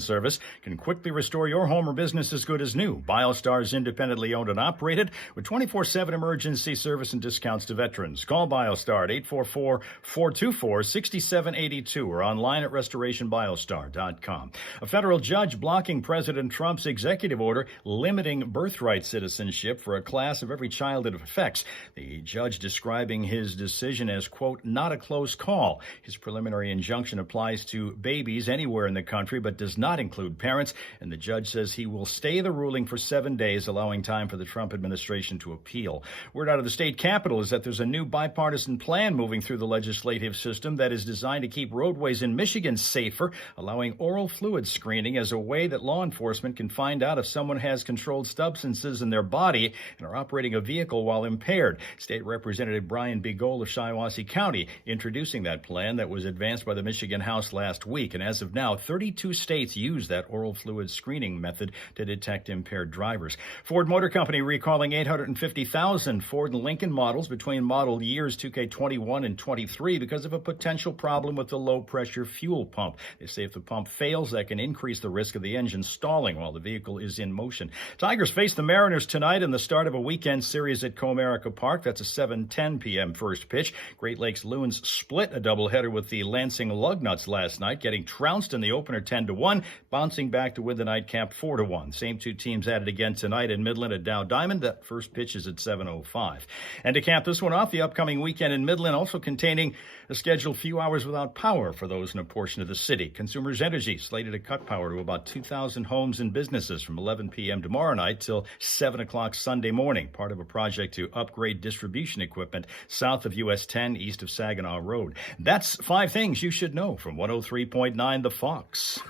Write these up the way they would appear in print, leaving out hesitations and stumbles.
service can quickly restore your home or business as good as new. BioStar is independently owned and operated with 24/7 emergency service and discounts to veterans. Call BioStar at 844-424-6782 or online at restorationbiostar.com. A federal judge blocking President Trump's executive order limiting birthright citizenship for a class of every child it affects. The judge describing his decision as, quote, not a close call. His preliminary injunction applies to babies anywhere in the country but does not include parents, and the judge says he will stay the ruling for 7 days, allowing time for the Trump administration to appeal. Word out of the state capitol is that there's a new bipartisan plan moving through the legislative system that is designed to keep roadways in Michigan safer, allowing oral fluid screening as a way that law enforcement can find out if someone has controlled substances in their body and are operating a vehicle while impaired. State Representative Brian Beigol of Shiawassee County introducing that plan that was advanced by the Michigan House last week, and as of now, 32 states use that oral fluid screening method to detect impaired drivers. Ford Motor Company recalling 850,000 Ford and Lincoln models between model years 2K21 and 23 because of a potential problem with the low-pressure fuel pump. They say if the pump fails, that can increase the risk of the engine stalling while the vehicle is in motion. Tigers face the Mariners tonight in the start of a weekend series at Comerica Park. That's a 7:10 p.m. first pitch. Great Lakes Loons split a doubleheader with the Lansing Lugnuts last night, getting trounced in the opener 10-1. Bouncing back to win the nightcap 4-1. Same two teams at it again tonight in Midland at Dow Diamond. That first pitch is at 7:05. And to cap this one off, the upcoming weekend in Midland also containing a scheduled few hours without power for those in a portion of the city. Consumers Energy slated to cut power to about 2,000 homes and businesses from 11 p.m. tomorrow night till 7 o'clock Sunday morning, part of a project to upgrade distribution equipment south of US 10, east of Saginaw Road. That's 5 things you should know from 103.9 The Fox.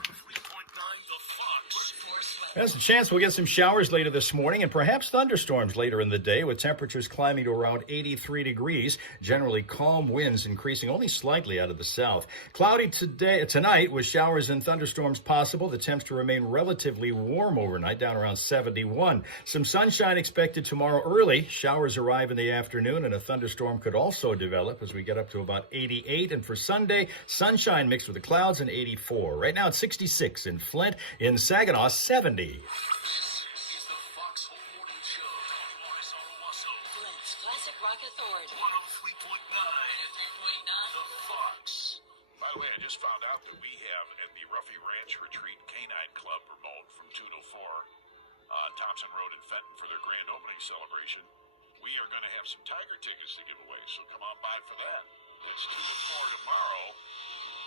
There's a chance we'll get some showers later this morning and perhaps thunderstorms later in the day, with temperatures climbing to around 83 degrees. Generally calm winds increasing only slightly out of the south. Cloudy tonight with showers and thunderstorms possible. The temps to remain relatively warm overnight, down around 71. Some sunshine expected tomorrow early. Showers arrive in the afternoon, and a thunderstorm could also develop as we get up to about 88. And for Sunday, sunshine mixed with the clouds and 84. Right now it's 66 in Flint. In Saginaw, 70. This is the Fox Home Morning Show. Flint's Classic Rock Authority. 103.9. The Fox. By the way, I just found out that we have at the Ruffy Ranch Retreat Canine Club remote from 2 to 4 on Thompson Road in Fenton for their grand opening celebration. We are going to have some tiger tickets to give away, so come on by for that. It's 2 to 4 tomorrow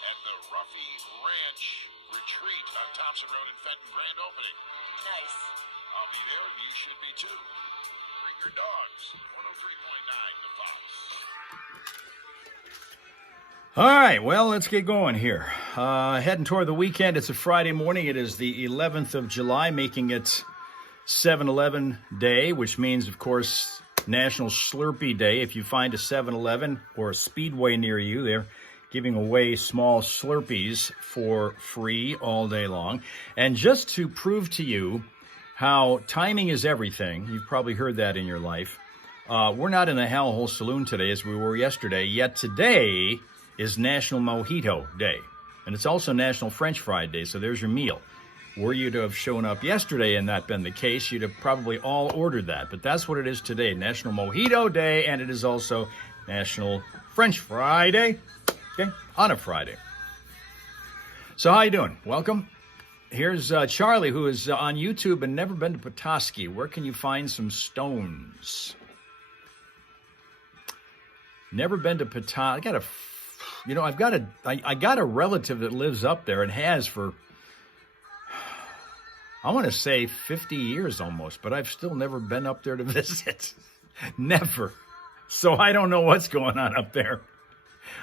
at the Ruffy Ranch Retreat on Thompson Road in Fenton, grand opening. Nice. I'll be there, and you should be too. Bring your dogs. 103.9 The Fox. All right, well, let's get going here. Heading toward the weekend. It's a Friday morning. It is the 11th of July, making it 7-Eleven Day, which means, of course, National Slurpee Day. If you find a 7-Eleven or a Speedway near you, they're giving away small Slurpees for free all day long. And just to prove to you how timing is everything, you've probably heard that in your life, we're not in the Hellhole Saloon today as we were yesterday, yet today is National Mojito Day. And it's also National French Fry Day, so there's your meal. Were you to have shown up yesterday and that been the case, you'd have probably all ordered that. But that's what it is today, National Mojito Day, and it is also National French Fry Day, okay, on a Friday. So how you doing? Welcome. Here's Charlie, who is on YouTube and never been to Petoskey. Where can you find some stones? Never been to Petoskey. I got a relative that lives up there and has for, I want to say 50 years almost, but I've still never been up there to visit. Never. So I don't know what's going on up there.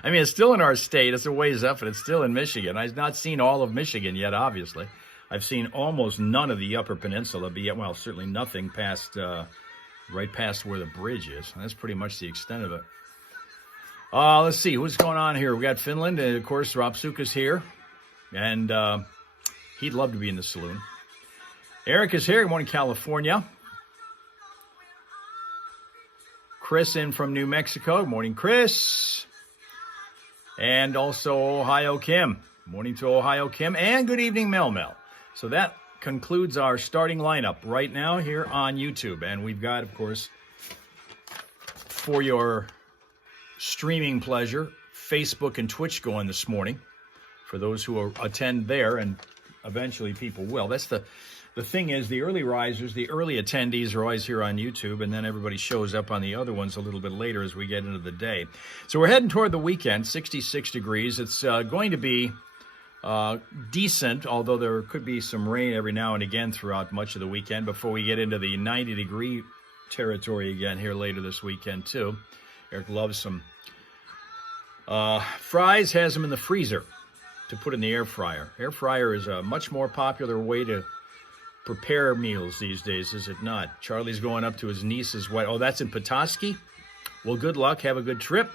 I mean, it's still in our state. It's a ways up, and it's still in Michigan. I've not seen all of Michigan yet, obviously. I've seen almost none of the Upper Peninsula, well, certainly nothing past, right past where the bridge is. That's pretty much the extent of it. Let's see, what's going on here? We got Finland, and of course, Rapsuka's here, and he'd love to be in the saloon. Eric is here. Good morning, California. Chris in from New Mexico. Good morning, Chris. And also Ohio Kim. Morning to Ohio Kim. And good evening, Mel Mel. So that concludes our starting lineup right now here on YouTube. And we've got, of course, for your streaming pleasure, Facebook and Twitch going this morning for those who attend there, and eventually people will. That's the thing is, the early risers, the early attendees are always here on YouTube, and then everybody shows up on the other ones a little bit later as we get into the day. So we're heading toward the weekend, 66 degrees. It's going to be decent, although there could be some rain every now and again throughout much of the weekend before we get into the 90-degree territory again here later this weekend, too. Eric loves some fries, has them in the freezer to put in the air fryer. Air fryer is a much more popular way to prepare meals these days, is it not? Charlie's going up to his niece's wedding. Oh, that's in Petoskey? Well, good luck. Have a good trip.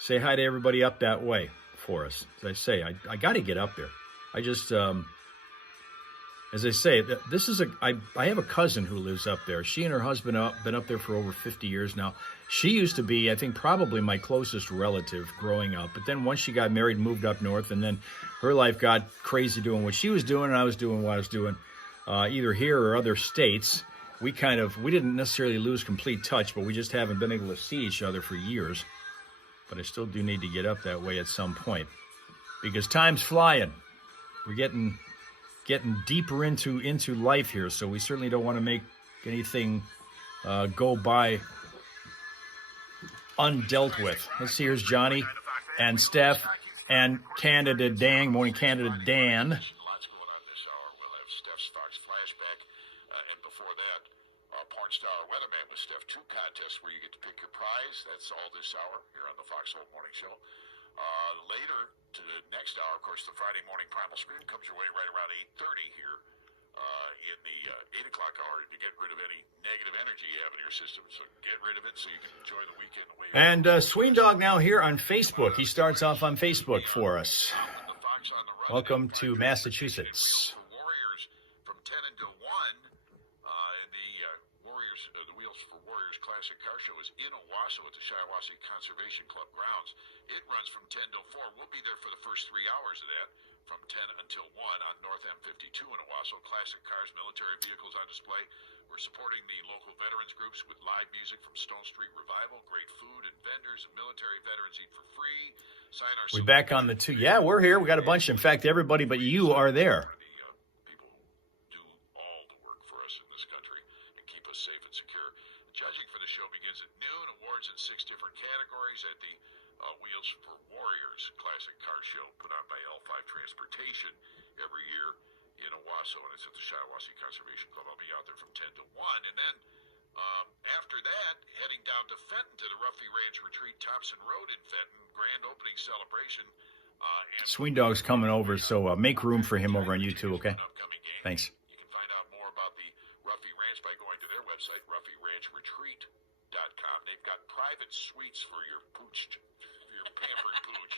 Say hi to everybody up that way for us. As I say, I got to get up there. I just, as I say, this is I have a cousin who lives up there. She and her husband have been up there for over 50 years now. She used to be, I think, probably my closest relative growing up. But then once she got married, moved up north, and then her life got crazy doing what she was doing, and I was doing what I was doing. Either here or other states. We didn't necessarily lose complete touch, but we just haven't been able to see each other for years. But I still do need to get up that way at some point, because time's flying. We're getting deeper into life here, so we certainly don't want to make anything go by undealt with. Let's see, here's Johnny and Steph and Canada Dan. Morning, Canada Dan. Weatherman with Steph, 2 contests where you get to pick your prize. That's all this hour here on the Foxhole Morning Show. Later to the next hour, of course, the Friday morning primal screen comes your way right around 8:30 here in the 8 o'clock hour to get rid of any negative energy you have in your system. So get rid of it so you can enjoy the weekend the way you And Sween Dog now here on Facebook. He starts off on Facebook for us. Welcome to Massachusetts. Warriors from 10 until 1. The Wheels for Warriors Classic Car Show is in Owasso at the Shiawassee Conservation Club grounds. It runs from 10 till 4. We'll be there for the first 3 hours of that, from 10 until 1 on North M52 in Owasso. Classic cars, military vehicles on display. We're supporting the local veterans groups with live music from Stone Street Revival, great food and vendors, and military veterans eat for free. Sign our... We're back on the 2. Yeah, we're here. We got a bunch. In fact, everybody but you are there. People do all the work for us in this country and keep us safe and secure. Judging for the show begins at noon. Awards in 6 different categories at the Wheels for Warriors Classic Car Show put on by L5 Transportation every year in Owasso, and it's at the Shiawassee Conservation Club. I'll be out there from 10 to 1. And then after that, heading down to Fenton to the Ruffy Ranch Retreat, Thompson Road in Fenton, grand opening celebration. Sween Dog's coming over, so make room for him over on YouTube, okay? Thanks. You can find out more about the Ruffy Ranch by going to their website, ruffyranchretreat.com. They've got private suites for your pampered pooch.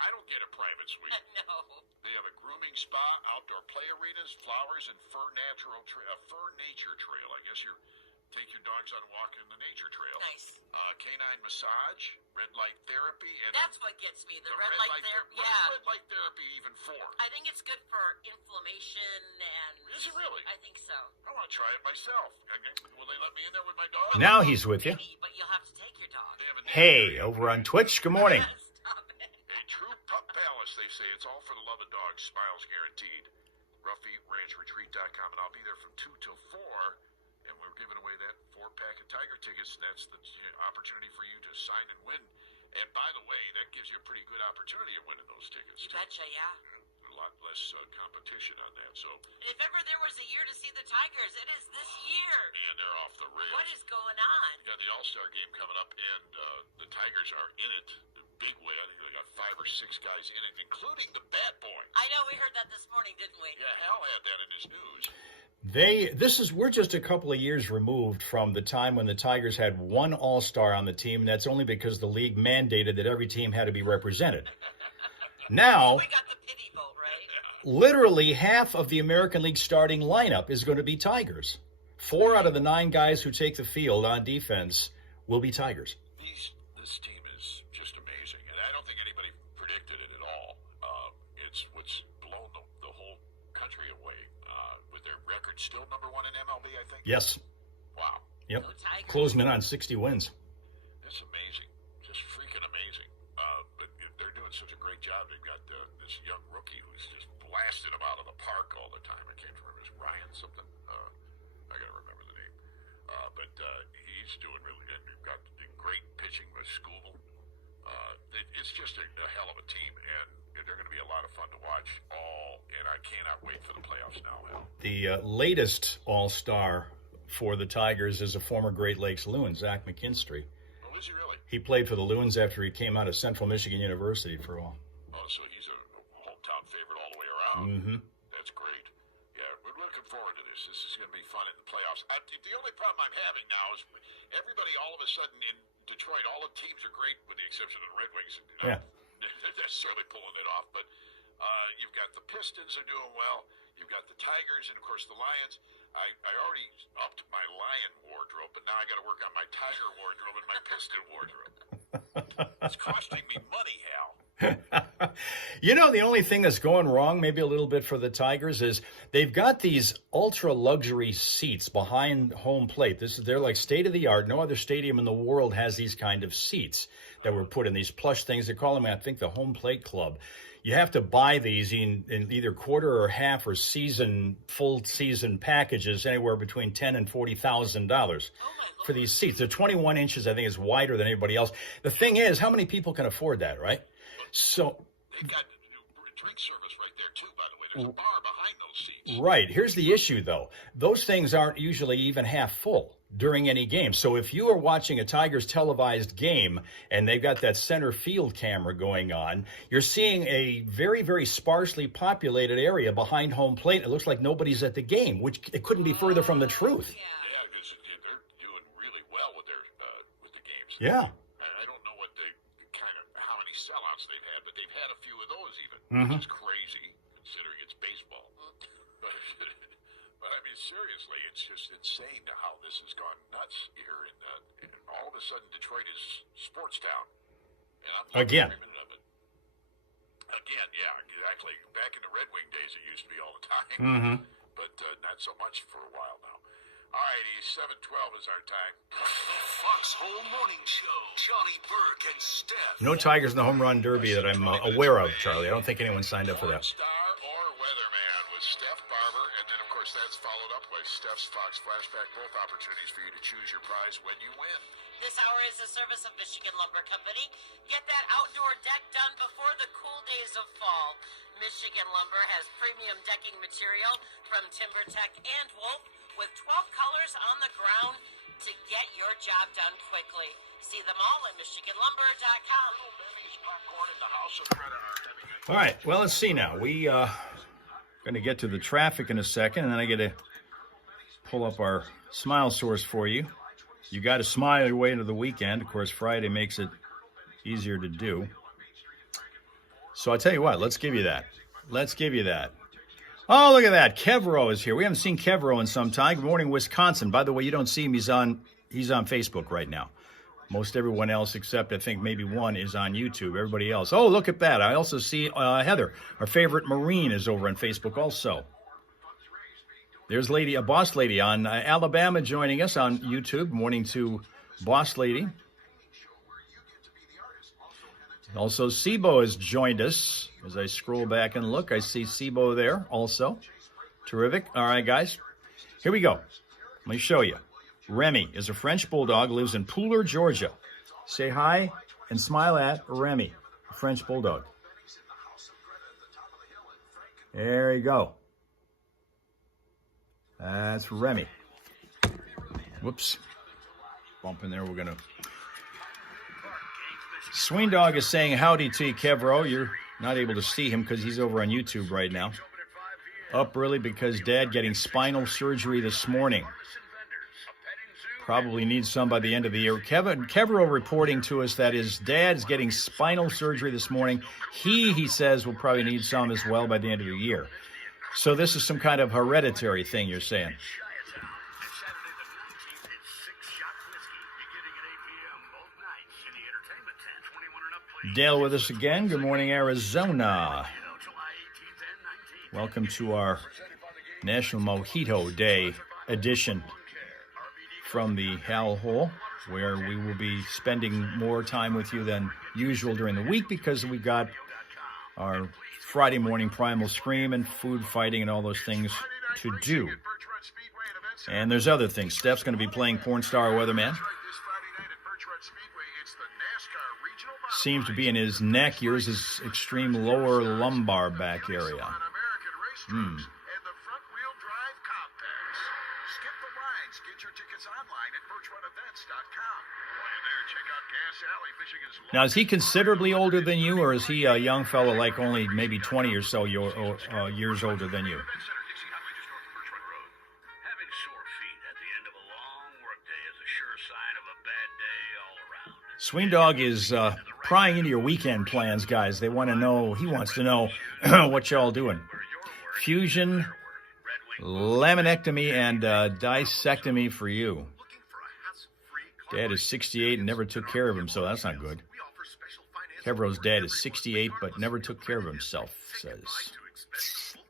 I don't get a private suite. No. They have a grooming spa, outdoor play arenas, flowers, and fur nature trail. I guess you take your dogs on a walk in the nature trail. Nice. Canine massage, red light therapy, and that's what gets me. The red light therapy. What is red light therapy even for? I think it's good for inflammation and. Is it really? I think so. I want to try it myself. Will they let me in there with my dog? Now he's with you. Maybe, but you'll have to take your dog. Hey, over on Twitch. Good morning. Stop it. A true pup palace, they say. It's all for the love of dogs. Smiles guaranteed. RuffyRanchRetreat.com, and I'll be there from 2 till 4. And we're giving away that 4-pack of Tiger tickets. And that's the opportunity for you to sign and win. And by the way, that gives you a pretty good opportunity of winning those tickets. You betcha, yeah. A lot less competition on that. So. And if ever there was a year to see the Tigers, it is this year. And they're off the rails. What is going on? You got the All-Star game coming up, and the Tigers are in it the big way. I think they got 5 or 6 guys in it, including the Bat Boy. I know, we heard that this morning, didn't we? Yeah, Hal had that in his news. We're just a couple of years removed from the time when the Tigers had one All-Star on the team, and that's only because the league mandated that every team had to be represented. Now, we got the pity vote, right? Literally half of the American League starting lineup is going to be Tigers. 4 out of the 9 guys who take the field on defense will be Tigers. This team is just amazing, and I don't think anybody predicted it at all. It's what's blown the whole country still number one in MLB, I think? Yes. Wow. Yep. Go Tigers. Closing in on 60 wins. It's amazing. Just freaking amazing. But they're doing such a great job. They've got this young rookie who's just blasted them out of the park all the time. I can't remember. It's Ryan something. I got to remember the name. But he's doing really good. They've got great pitching with Scooble. It's just a hell of a team, and they're going to be a lot of fun to watch and I cannot wait for the playoffs now, Al. The latest all-star for the Tigers is a former Great Lakes Loon, Zach McKinstry. Oh, is he really? He played for the Loons after he came out of Central Michigan University for a while. Oh, so he's a hometown favorite all the way around. Mm-hmm. That's great. Yeah, we're looking forward to this. This is going to be fun in the playoffs. The only problem I'm having now is everybody all of a sudden in Detroit, all the teams are great with the exception of the Red Wings. Yeah. They're necessarily pulling it off, but you've got the Pistons are doing well. You've got the Tigers and, of course, the Lions. I already upped my Lion wardrobe, but now I got to work on my Tiger wardrobe and my Piston wardrobe. It's costing me money, Hal. You know, the only thing that's going wrong, maybe a little bit for the Tigers, is they've got these ultra luxury seats behind home plate. They're like state of the art. No other stadium in the world has these kind of seats that were put in these plush things. They call them, I think, the Home Plate Club. You have to buy these in either quarter or half or full season packages, anywhere between $10,000 and $40,000 for these seats. They're 21 inches, I think, is wider than anybody else. The thing is, how many people can afford that, right? So they've got drink service right there too, by the way. There's a bar behind those seats. Right. Here's the issue, though. Those things aren't usually even half full during any game. So if you are watching a Tigers televised game and they've got that center field camera going on, you're seeing a very, very sparsely populated area behind home plate. It looks like nobody's at the game, which it couldn't be further from the truth. Yeah, because they're doing really well with with the games. Yeah. I don't know how many sellouts they've had, but they've had a few of those even, which is crazy considering it's baseball. But I mean, seriously, it's just insane how this has gone nuts here. And all of a sudden, Detroit is sports town. And I'm loving Again. every minute of it. Again, yeah, exactly. Back in the Red Wing days, it used to be all the time. But not so much for a while now. All righty, 7:12 is our time. The Foxhole Morning Show. Johnny Burke and Steph. No Tigers in the home run derby that I'm aware of, Charlie. I don't think anyone signed up for that. Star or Weatherman with Steph Barber, and then, of course, that's followed up by Steph's Fox Flashback. Both opportunities for you to choose your prize when you win. This hour is a service of Michigan Lumber Company. Get that outdoor deck done before the cool days of fall. Michigan Lumber has premium decking material from TimberTech and Wolf with 12 colors on the ground to get your job done quickly. See them all at MichiganLumber.com. All right, well, let's see now. We going to get to the traffic in a second, and then I get to pull up our smile source for you. You got to smile your way into the weekend. Of course, Friday makes it easier to do. So I'll tell you what, let's give you that. Let's give you that. Oh, look at that. Kevro is here. We haven't seen Kevro in some time. Good morning, Wisconsin. By the way, you don't see him. He's on Facebook right now. Most everyone else, except I think maybe one, is on YouTube. Everybody else. Oh, look at that. I also see Heather, our favorite Marine, is over on Facebook also. There's a Boss Lady on Alabama joining us on YouTube. Morning to Boss Lady. Also, Sibo has joined us. As I scroll back and look, I see Sibo there also. Terrific. All right, guys. Here we go. Let me show you. Remy is a French bulldog, lives in Pooler, Georgia. Say hi and smile at Remy, a French bulldog. There you go. That's Remy. Whoops. Bump in there. We're going to... Swing Dog is saying howdy to you, Kevro. You're not able to see him because he's over on YouTube right now. Up early because Dad getting spinal surgery this morning. Probably needs some by the end of the year. Kevro reporting to us that his dad is getting spinal surgery this morning. He says, will probably need some as well by the end of the year. So this is some kind of hereditary thing, you're saying. Dale with us again. Good morning, Arizona. Welcome to our National Mojito Day edition from the Hal Hole, where we will be spending more time with you than usual during the week because we got our Friday morning Primal Scream and food fighting and all those things to do. And there's other things. Steph's going to be playing Porn Star Weatherman. Seems to be in his neck. Yours is extreme lower lumbar back area. Now, is he considerably older than you, or is he a young fellow like only maybe 20 or so years older than you? Swing Dog is prying into your weekend plans, guys. He wants to know what y'all doing. Fusion, laminectomy, and disectomy for you. Dad is 68 and never took care of himself. That's not good. Kevro's dad is 68 but never took care of himself, says. Full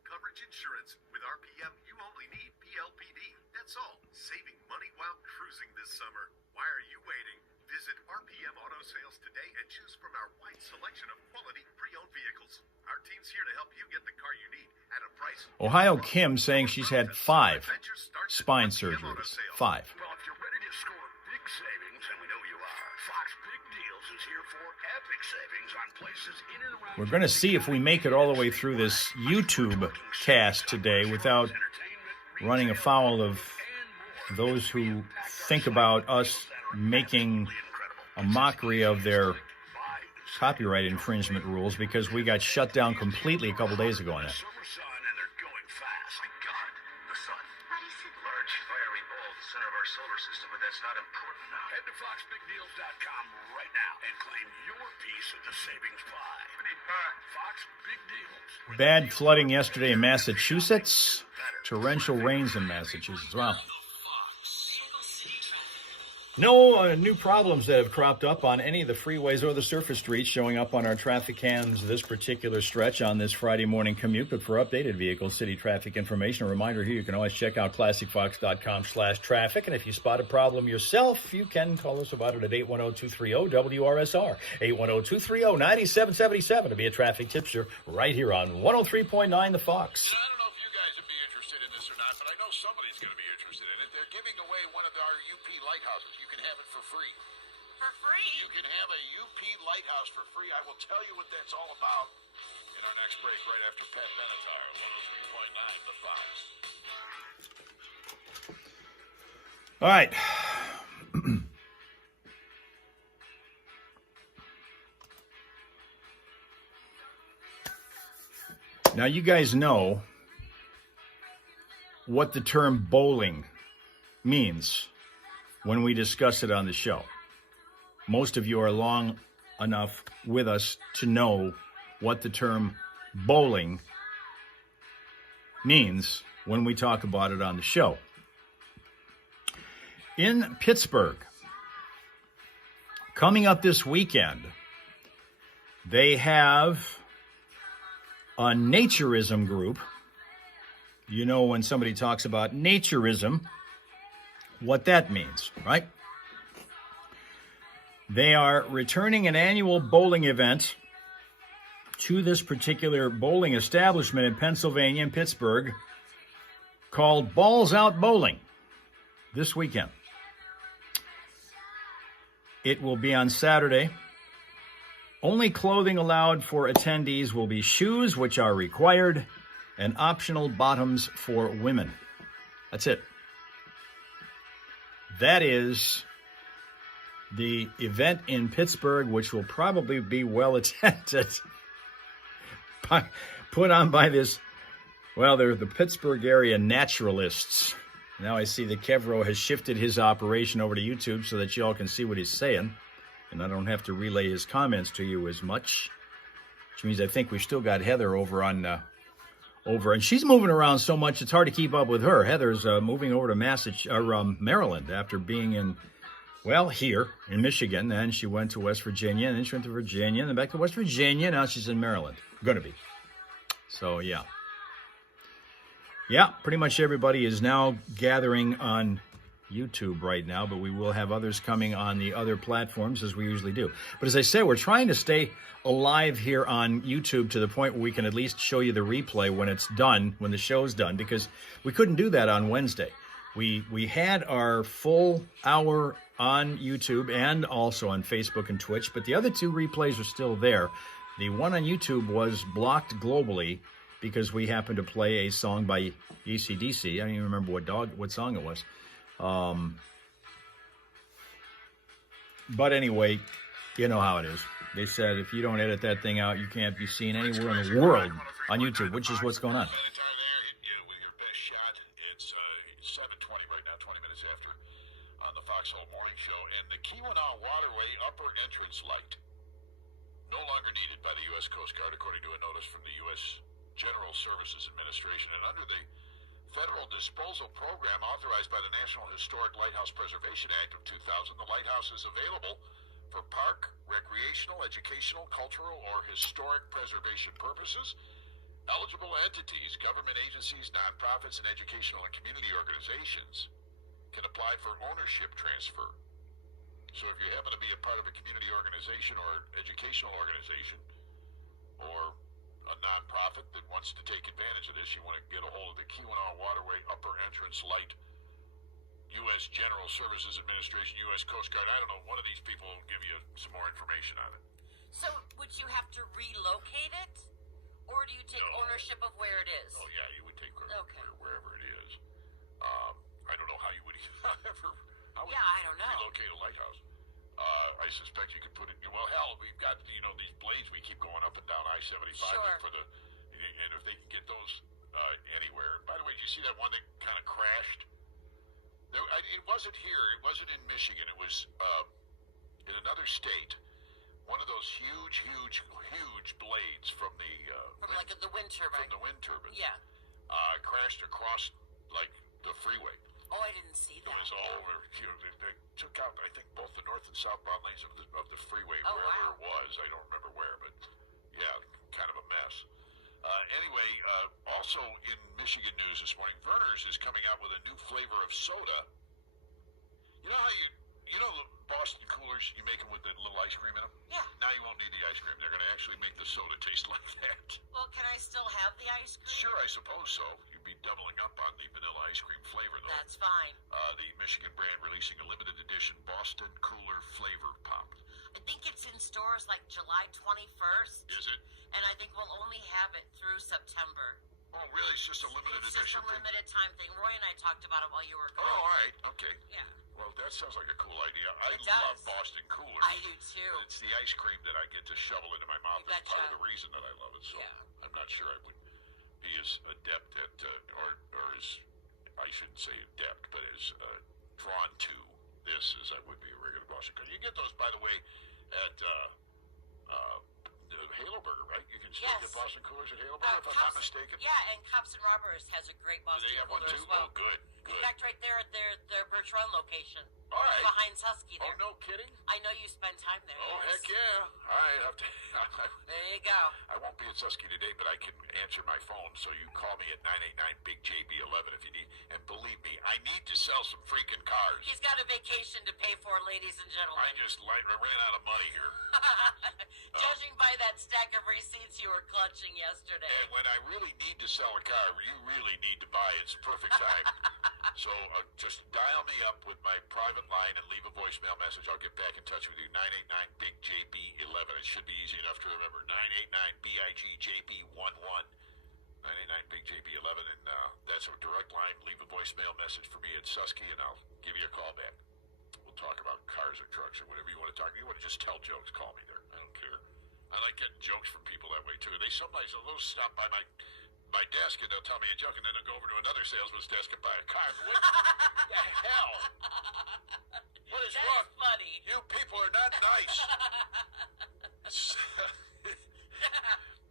coverage insurance with RPM. You only need PLPD. That's all. Saving money while cruising this summer. Why are you waiting? Visit RPM Auto Sales today and choose from our wide selection of quality pre-owned vehicles. Our team's here to help you get the car you need at a price. Ohio Kim saying she's had 5 spine surgeries. 5. Well, if you're ready to score big savings, and we know you are, Fox Big Deals is here for epic savings on places in and around. We're going to see if we make it all the way through this YouTube cast today without running afoul of those who think about us making a mockery of their copyright infringement rules, because we got shut down completely a couple days ago on that. Summer sun, and they're going fast. My God, the sun. Large, fiery ball at the center of our solar system, but that's not important now. Head to foxbigdeals.com right now and claim your piece of the savings pie. Fox Big Deals. Bad flooding yesterday in Massachusetts. Torrential rains in Massachusetts. Wow. No new problems that have cropped up on any of the freeways or the surface streets showing up on our traffic cams this particular stretch on this Friday morning commute. But for updated vehicle city traffic information, a reminder here, you can always check out classicfox.com/traffic. And if you spot a problem yourself, you can call us about it at 810-230-WRSR, 810-230-9777 to be a traffic tipster right here on 103.9 The Fox. I don't know if you guys would be interested in this or not, but I know somebody's going to be interested in it. They're giving away one of our UP lighthouses. You can have it for free. For free? You can have a UP lighthouse for free. I will tell you what that's all about in our next break right after Pat Benatar, 103.9 The Fox. All right. Now, you guys know what the term bowling means when we discuss it on the show. Most of you are long enough with us to know what the term bowling means when we talk about it on the show. In Pittsburgh, coming up this weekend, they have a naturism group. You know, when somebody talks about naturism, what that means, right? They are returning an annual bowling event to this particular bowling establishment in Pennsylvania, in Pittsburgh, called Balls Out Bowling this weekend. It will be on Saturday. Only clothing allowed for attendees will be shoes, which are required, and optional bottoms for women. That's it. That is the event in Pittsburgh, which will probably be well attended, put on by this, well, they're the Pittsburgh area naturalists. Now I see that Kevro has shifted his operation over to YouTube so that you all can see what he's saying, and I don't have to relay his comments to you as much, which means I think we've still got Heather over, and she's moving around so much it's hard to keep up with her. Heather's moving over to Maryland after being in, well, here in Michigan. Then she went to West Virginia, and then she went to Virginia, and then back to West Virginia. Now she's in Maryland. Going to be. So, yeah. Yeah, pretty much everybody is now gathering on YouTube right now, but we will have others coming on the other platforms as we usually do. But as I say, we're trying to stay alive here on YouTube to the point where we can at least show you the replay when it's done, when the show's done, because we couldn't do that on Wednesday. We had our full hour on YouTube and also on Facebook and Twitch, but the other two replays are still there. The one on YouTube was blocked globally because we happened to play a song by AC/DC. I don't even remember what song it was. But anyway, you know how it is. They said if you don't edit that thing out, you can't be seen anywhere in the world on YouTube, which is what's going on. With your best shot, it's 7:20 right now, 20 minutes after, on the Foxhole Morning Show, and the Keweenaw Waterway upper entrance light no longer needed by the U.S. Coast Guard, according to a notice from the U.S. General Services Administration, and under the Federal Disposal Program authorized by the National Historic Lighthouse Preservation Act of 2000, the lighthouse is available for park, recreational, educational, cultural, or historic preservation purposes. Eligible entities, government agencies, nonprofits, and educational and community organizations can apply for ownership transfer. So if you happen to be a part of a community organization or educational organization or a nonprofit that wants to take advantage of this, you want to get a hold of the Keweenaw Waterway upper entrance light, U.S. General Services Administration, U.S. Coast Guard. I don't know, one of these people will give you some more information on it. So would you have to relocate it? Or do you take ownership of where it is? Oh, yeah, you would take wherever it is. I don't know how you would I don't know. relocate a lighthouse. I suspect you could put it. Well, hell, we've got these blades we keep going up and down I-75 Sure. and if they can get those anywhere. By the way, did you see that one that kind of crashed? It wasn't here. It wasn't in Michigan. It was in another state. One of those huge blades from the the wind turbine. From the wind turbine. Yeah. Crashed across the freeway. Oh, I didn't see that. It was all over. They took out, I think, both the north and southbound lanes of the freeway, Oh, wherever wow. it was. I don't remember where, but yeah, kind of a mess. Anyway, also in Michigan news this morning, Verner's is coming out with a new flavor of soda. You know how the Boston coolers, you make them with the little ice cream in them? Yeah. Now you won't need the ice cream. They're going to actually make the soda taste like that. Well, can I still have the ice cream? Sure, I suppose so. You'd be doubling up on the vanilla ice cream flavor, though. That's fine. The Michigan brand releasing a limited edition Boston Cooler Flavor Pop. I think it's in stores like July 21st. Is it? And I think we'll only have it through September. Oh, really? It's just a limited It's just edition a limited time thing. Roy and I talked about it while you were thing? gone. Oh, all right. Okay. Yeah. Well, that sounds like a cool idea. It love does. Boston Coolers. I do too. But it's the ice cream that I get to shovel into my mouth. You That's part of betcha. the reason that I love it. So Yeah. I'm not sure I would be as adept at, or as, I shouldn't say adept, but as drawn to this as I would be a regular Boston Cooler. You get those, by the way, at Halo Burger, right? You can still Yes. get Boston Coolers at Halo Burger, if I'm not mistaken. Yeah, and Cops and Robbers has a great Do Boston they have one Cooler too? as well. Oh, good. In fact, right there at their Birch Run location. All right. Behind Husky Oh, there. no kidding? I know you spend time there. Oh, yes. heck yeah. All right. There you go. I won't be at Susky today, but I can answer my phone, so you call me at 989-BIG-JB11 if you need. And believe me, I need to sell some freaking cars. He's got a vacation to pay for, ladies and gentlemen. I ran out of money here. Judging by that stack of receipts you were clutching yesterday. And when I really need to sell a car, you really need to buy. It's perfect time. So just dial me up with my private line and leave a voicemail message. I'll get back in touch with you. 989-BIG-JB11. It should be easy enough to remember. 989-BIG-JB11. 989-BIG-JB11. And that's a direct line. Leave a voicemail message for me at Susky, and I'll give you a call back. We'll talk about cars or trucks or whatever you want to talk. You want to just tell jokes, call me there. I don't care. I like getting jokes from people that way, too. They sometimes they'll stop by my desk and they'll tell me a joke, and then they'll go over to another salesman's desk and buy a car. What the hell? What is wrong? That's funny. You people are not nice.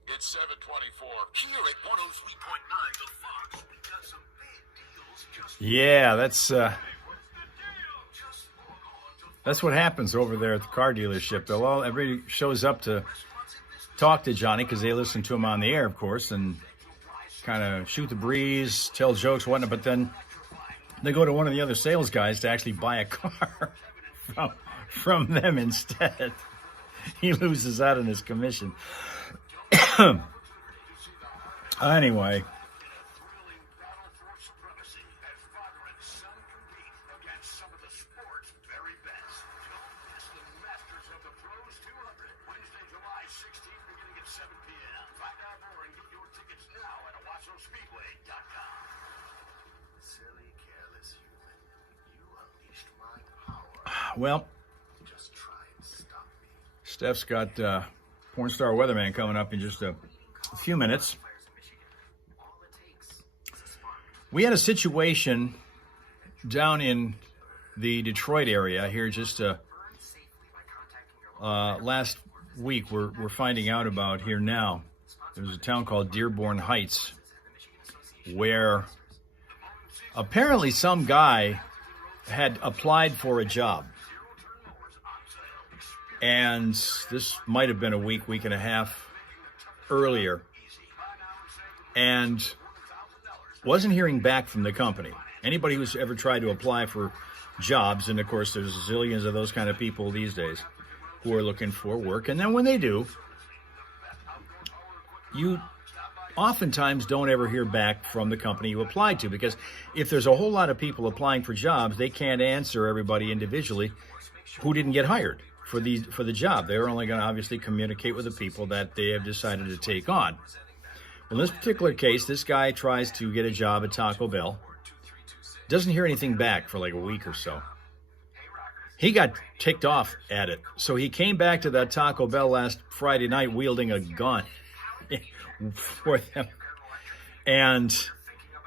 It's 7:24. Here at 103.9 The Fox, we got some big deals just Yeah, that's what happens over there at the car dealership. Everybody shows up to talk to Johnny because they listen to him on the air, of course, and kind of shoot the breeze, tell jokes, whatnot, but then they go to one of the other sales guys to actually buy a car from them instead. He loses out on his commission. Anyway. Well, Steph's got porn star weatherman coming up in just a few minutes. We had a situation down in the Detroit area here just last week. We're finding out about here now. There's a town called Dearborn Heights where apparently some guy had applied for a job. And this might have been a week and a half earlier. And wasn't hearing back from the company. Anybody who's ever tried to apply for jobs, and of course there's zillions of those kind of people these days who are looking for work. And then when they do, you oftentimes don't ever hear back from the company you applied to, because if there's a whole lot of people applying for jobs, they can't answer everybody individually who didn't get hired for the job. They're only going to obviously communicate with the people that they have decided to take on. Well, in this particular case, this guy tries to get a job at Taco Bell. Doesn't hear anything back for like a week or so. He got ticked off at it. So he came back to that Taco Bell last Friday night wielding a gun for them. And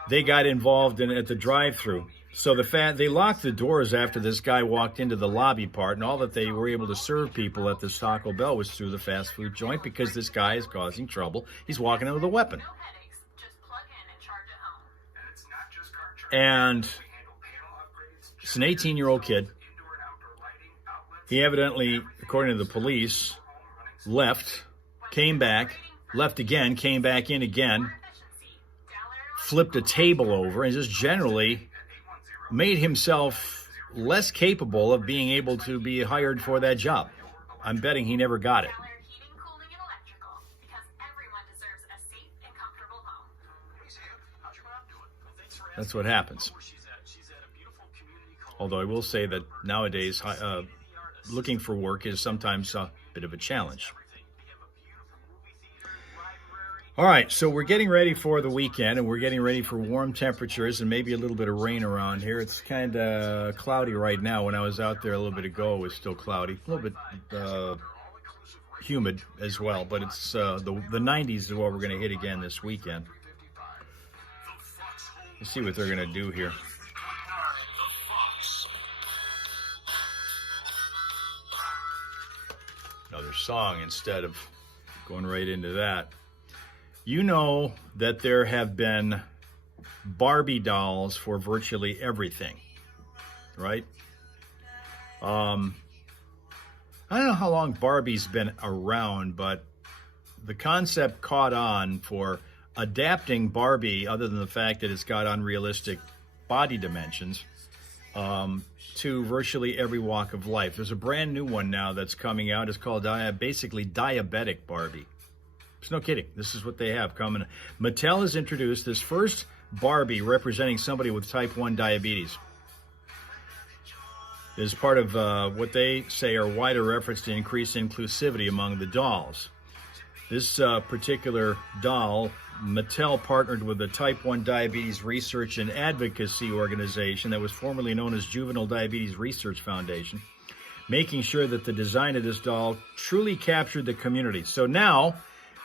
they got involved at the drive-thru. So they locked the doors after this guy walked into the lobby part, and all that they were able to serve people at this Taco Bell was through the fast food joint, because this guy is causing trouble. He's walking in with a weapon. And it's an 18-year-old kid. He evidently, according to the police, left, came back, left again, came back in again, flipped a table over, and just generally made himself less capable of being able to be hired for that job. I'm betting he never got it. That's what happens. Although I will say that nowadays, looking for work is sometimes a bit of a challenge. All right, so we're getting ready for the weekend, and we're getting ready for warm temperatures and maybe a little bit of rain around here. It's kind of cloudy right now. When I was out there a little bit ago, it was still cloudy. A little bit humid as well, but it's the 90s is what we're going to hit again this weekend. Let's see what they're going to do here. Another song instead of going right into that. You know that there have been Barbie dolls for virtually everything, right? I don't know how long Barbie's been around, but the concept caught on for adapting Barbie, other than the fact that it's got unrealistic body dimensions, to virtually every walk of life. There's a brand new one now that's coming out. It's called basically Diabetic Barbie. It's no kidding. This is what they have coming. Mattel has introduced this first Barbie representing somebody with type 1 diabetes. It is part of what they say are wider efforts to increase inclusivity among the dolls. This particular doll, Mattel partnered with the Type 1 Diabetes Research and Advocacy Organization that was formerly known as Juvenile Diabetes Research Foundation, making sure that the design of this doll truly captured the community. So now,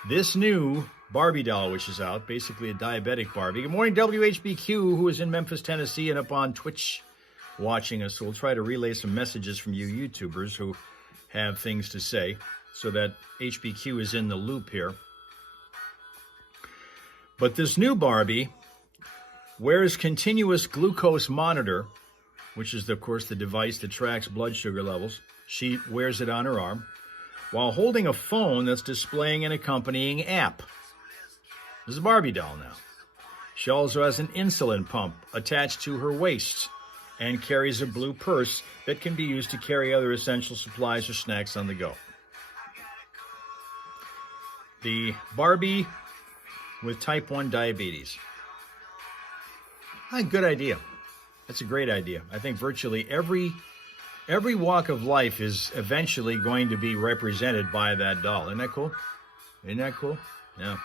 this new Barbie doll, which is out, basically a diabetic Barbie. Good morning, WHBQ, who is in Memphis, Tennessee, and up on Twitch watching us. So we'll try to relay some messages from you YouTubers who have things to say so that HBQ is in the loop here. But this new Barbie wears continuous glucose monitor, which is, of course, the device that tracks blood sugar levels. She wears it on her arm while holding a phone that's displaying an accompanying app. This is a Barbie doll now. She also has an insulin pump attached to her waist and carries a blue purse that can be used to carry other essential supplies or snacks on the go. The Barbie with type 1 diabetes. Good idea. That's a great idea. I think virtually every walk of life is eventually going to be represented by that doll. Isn't that cool? Isn't that cool? Yeah.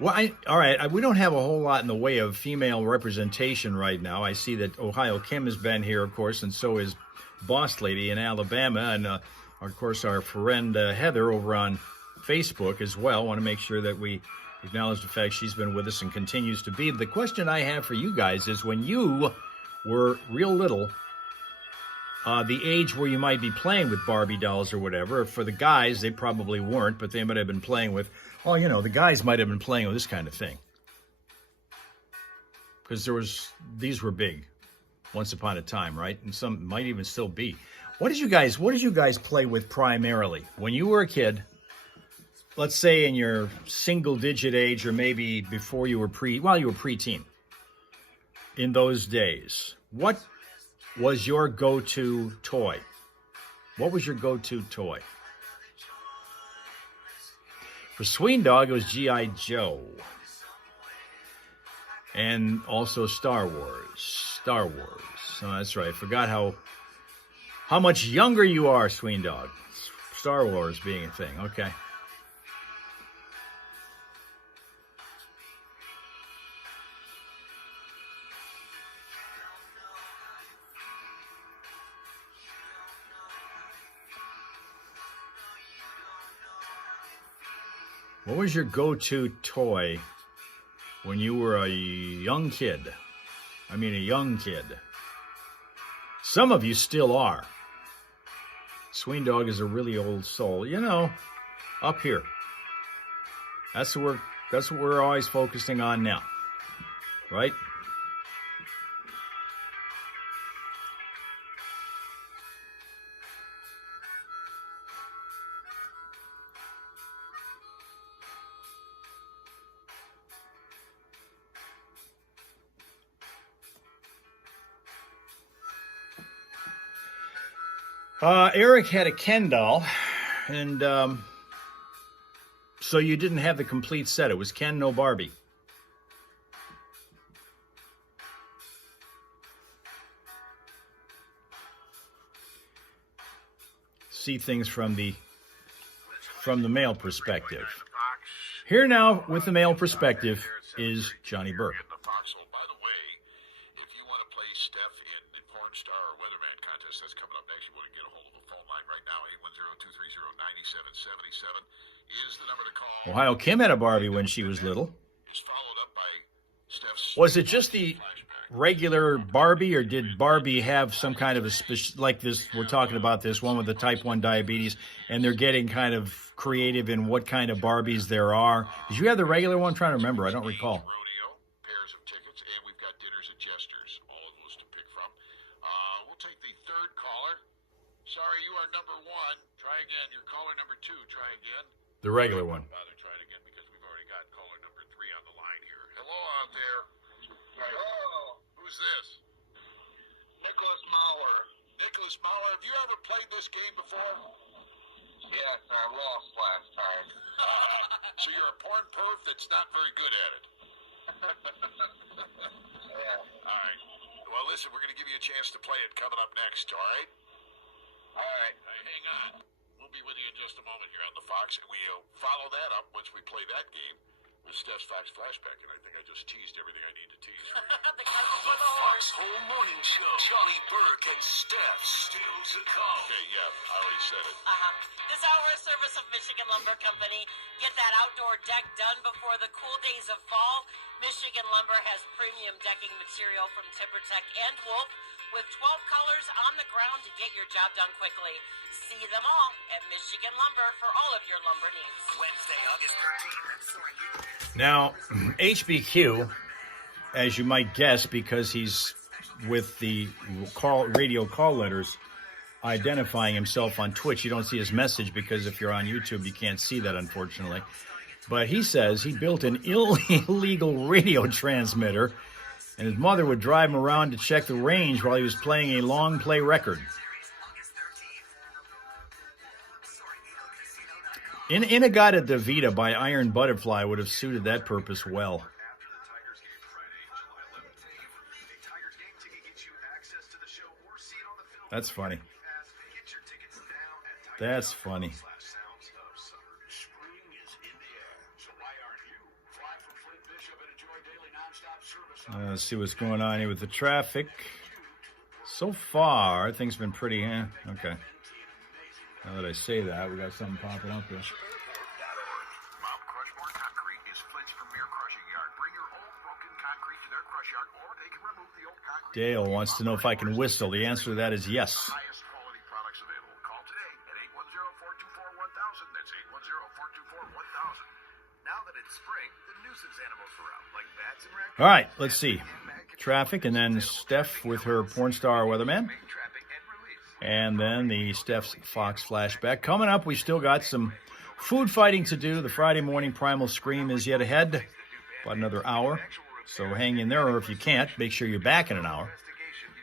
Well, all right, we don't have a whole lot in the way of female representation right now. I see that Ohio Kim has been here, of course, and so is Boss Lady in Alabama, and of course our friend Heather over on Facebook as well. I want to make sure that we acknowledge the fact she's been with us and continues to be. The question I have for you guys is, when you were real little, the age where you might be playing with Barbie dolls or whatever, for the guys, they probably weren't, but they might have been playing with, the guys might have been playing with this kind of thing. Because these were big once upon a time, right? And some might even still be. What did you guys play with primarily when you were a kid? Let's say in your single digit age, or maybe before you were preteen. In those days, what was your go-to toy? What was your go-to toy? For Sween Dog, it was G.I. Joe. And also Star Wars. Oh, that's right. I forgot how much younger you are, Sween Dog. Star Wars being a thing. Okay. What was your go-to toy when you were a young kid? I mean, a young kid. Some of you still are. Sween Dog is a really old soul. Up here. That's what we're always focusing on now. Right? Eric had a Ken doll, and so you didn't have the complete set. It was Ken, no Barbie. See things from the male perspective. Here now, with the male perspective, is Johnny Burke. By the way, if you want to play Steph in the Porn Star or Weatherman contest that's coming up next, you want to get a hold of the phone line right now. 810-230-9777 is the number to call. Ohio Kim had a Barbie when she was little. Is followed up by Steph's. Was it just the regular Barbie, or did Barbie have some kind of a special, like this, we're talking about this one with the type 1 diabetes, and they're getting kind of creative in what kind of Barbies there are? Did you have the regular one? I'm trying to remember. I don't recall. Rodeo, pairs of tickets, and we've got dinners at Jester's. All of those to pick from. We'll take the third caller. Sorry, you are number one. Try again. You're caller number two. Try again. The regular one. Bother try it again because we've already got caller number three on the line here. Hello out there. Hello. Who's this? Nicholas Mauer. Nicholas Mauer. Have you ever played this game before? Yes, I lost last time. So you're a porn perv that's not very good at it. Yeah. All right. Well, listen, we're going to give you a chance to play it coming up next, all right? All right. Hey, hang on. We'll be with you in just a moment here on the Fox, and we'll follow that up once we play that game with Steph's Fox Flashback, and I think I just teased everything I need to tease. The couch The Fox Home Morning Show. Johnny Burke and Steph still to come. Okay, yeah, I already said it. This hour is service of Michigan Lumber Company. Get that outdoor deck done before the cool days of fall. Michigan Lumber has premium decking material from TimberTech and Wolf, with 12 colors on the ground to get your job done quickly. See them all at Michigan Lumber for all of your lumber needs. Wednesday, August 13th. Now, HBQ, as you might guess, because he's with the radio call letters identifying himself on Twitch. You don't see his message because if you're on YouTube, you can't see that, unfortunately. But he says he built an illegal radio transmitter, and his mother would drive him around to check the range while he was playing a long play record. Inagata Davida by Iron Butterfly would have suited that purpose well. That's funny. That's funny. Let's see what's going on here with the traffic. So far, things have been pretty, okay. Now that I say that, we got something popping up here. Dale wants to know if I can whistle. The answer to that is yes. All right, let's see. Traffic, and then Steph with her porn star weatherman. And then the Steph's Fox flashback. Coming up, we still got some food fighting to do. The Friday morning Primal Scream is yet ahead. About another hour. So hang in there, or if you can't, make sure you're back in an hour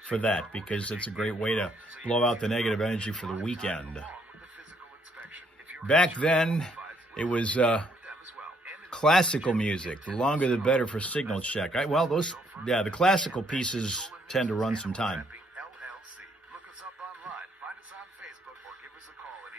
for that, because it's a great way to blow out the negative energy for the weekend. Back then, it was classical music. The longer the better for signal check. The classical pieces tend to run some time. Look us up online, find us on Facebook, or give us a call at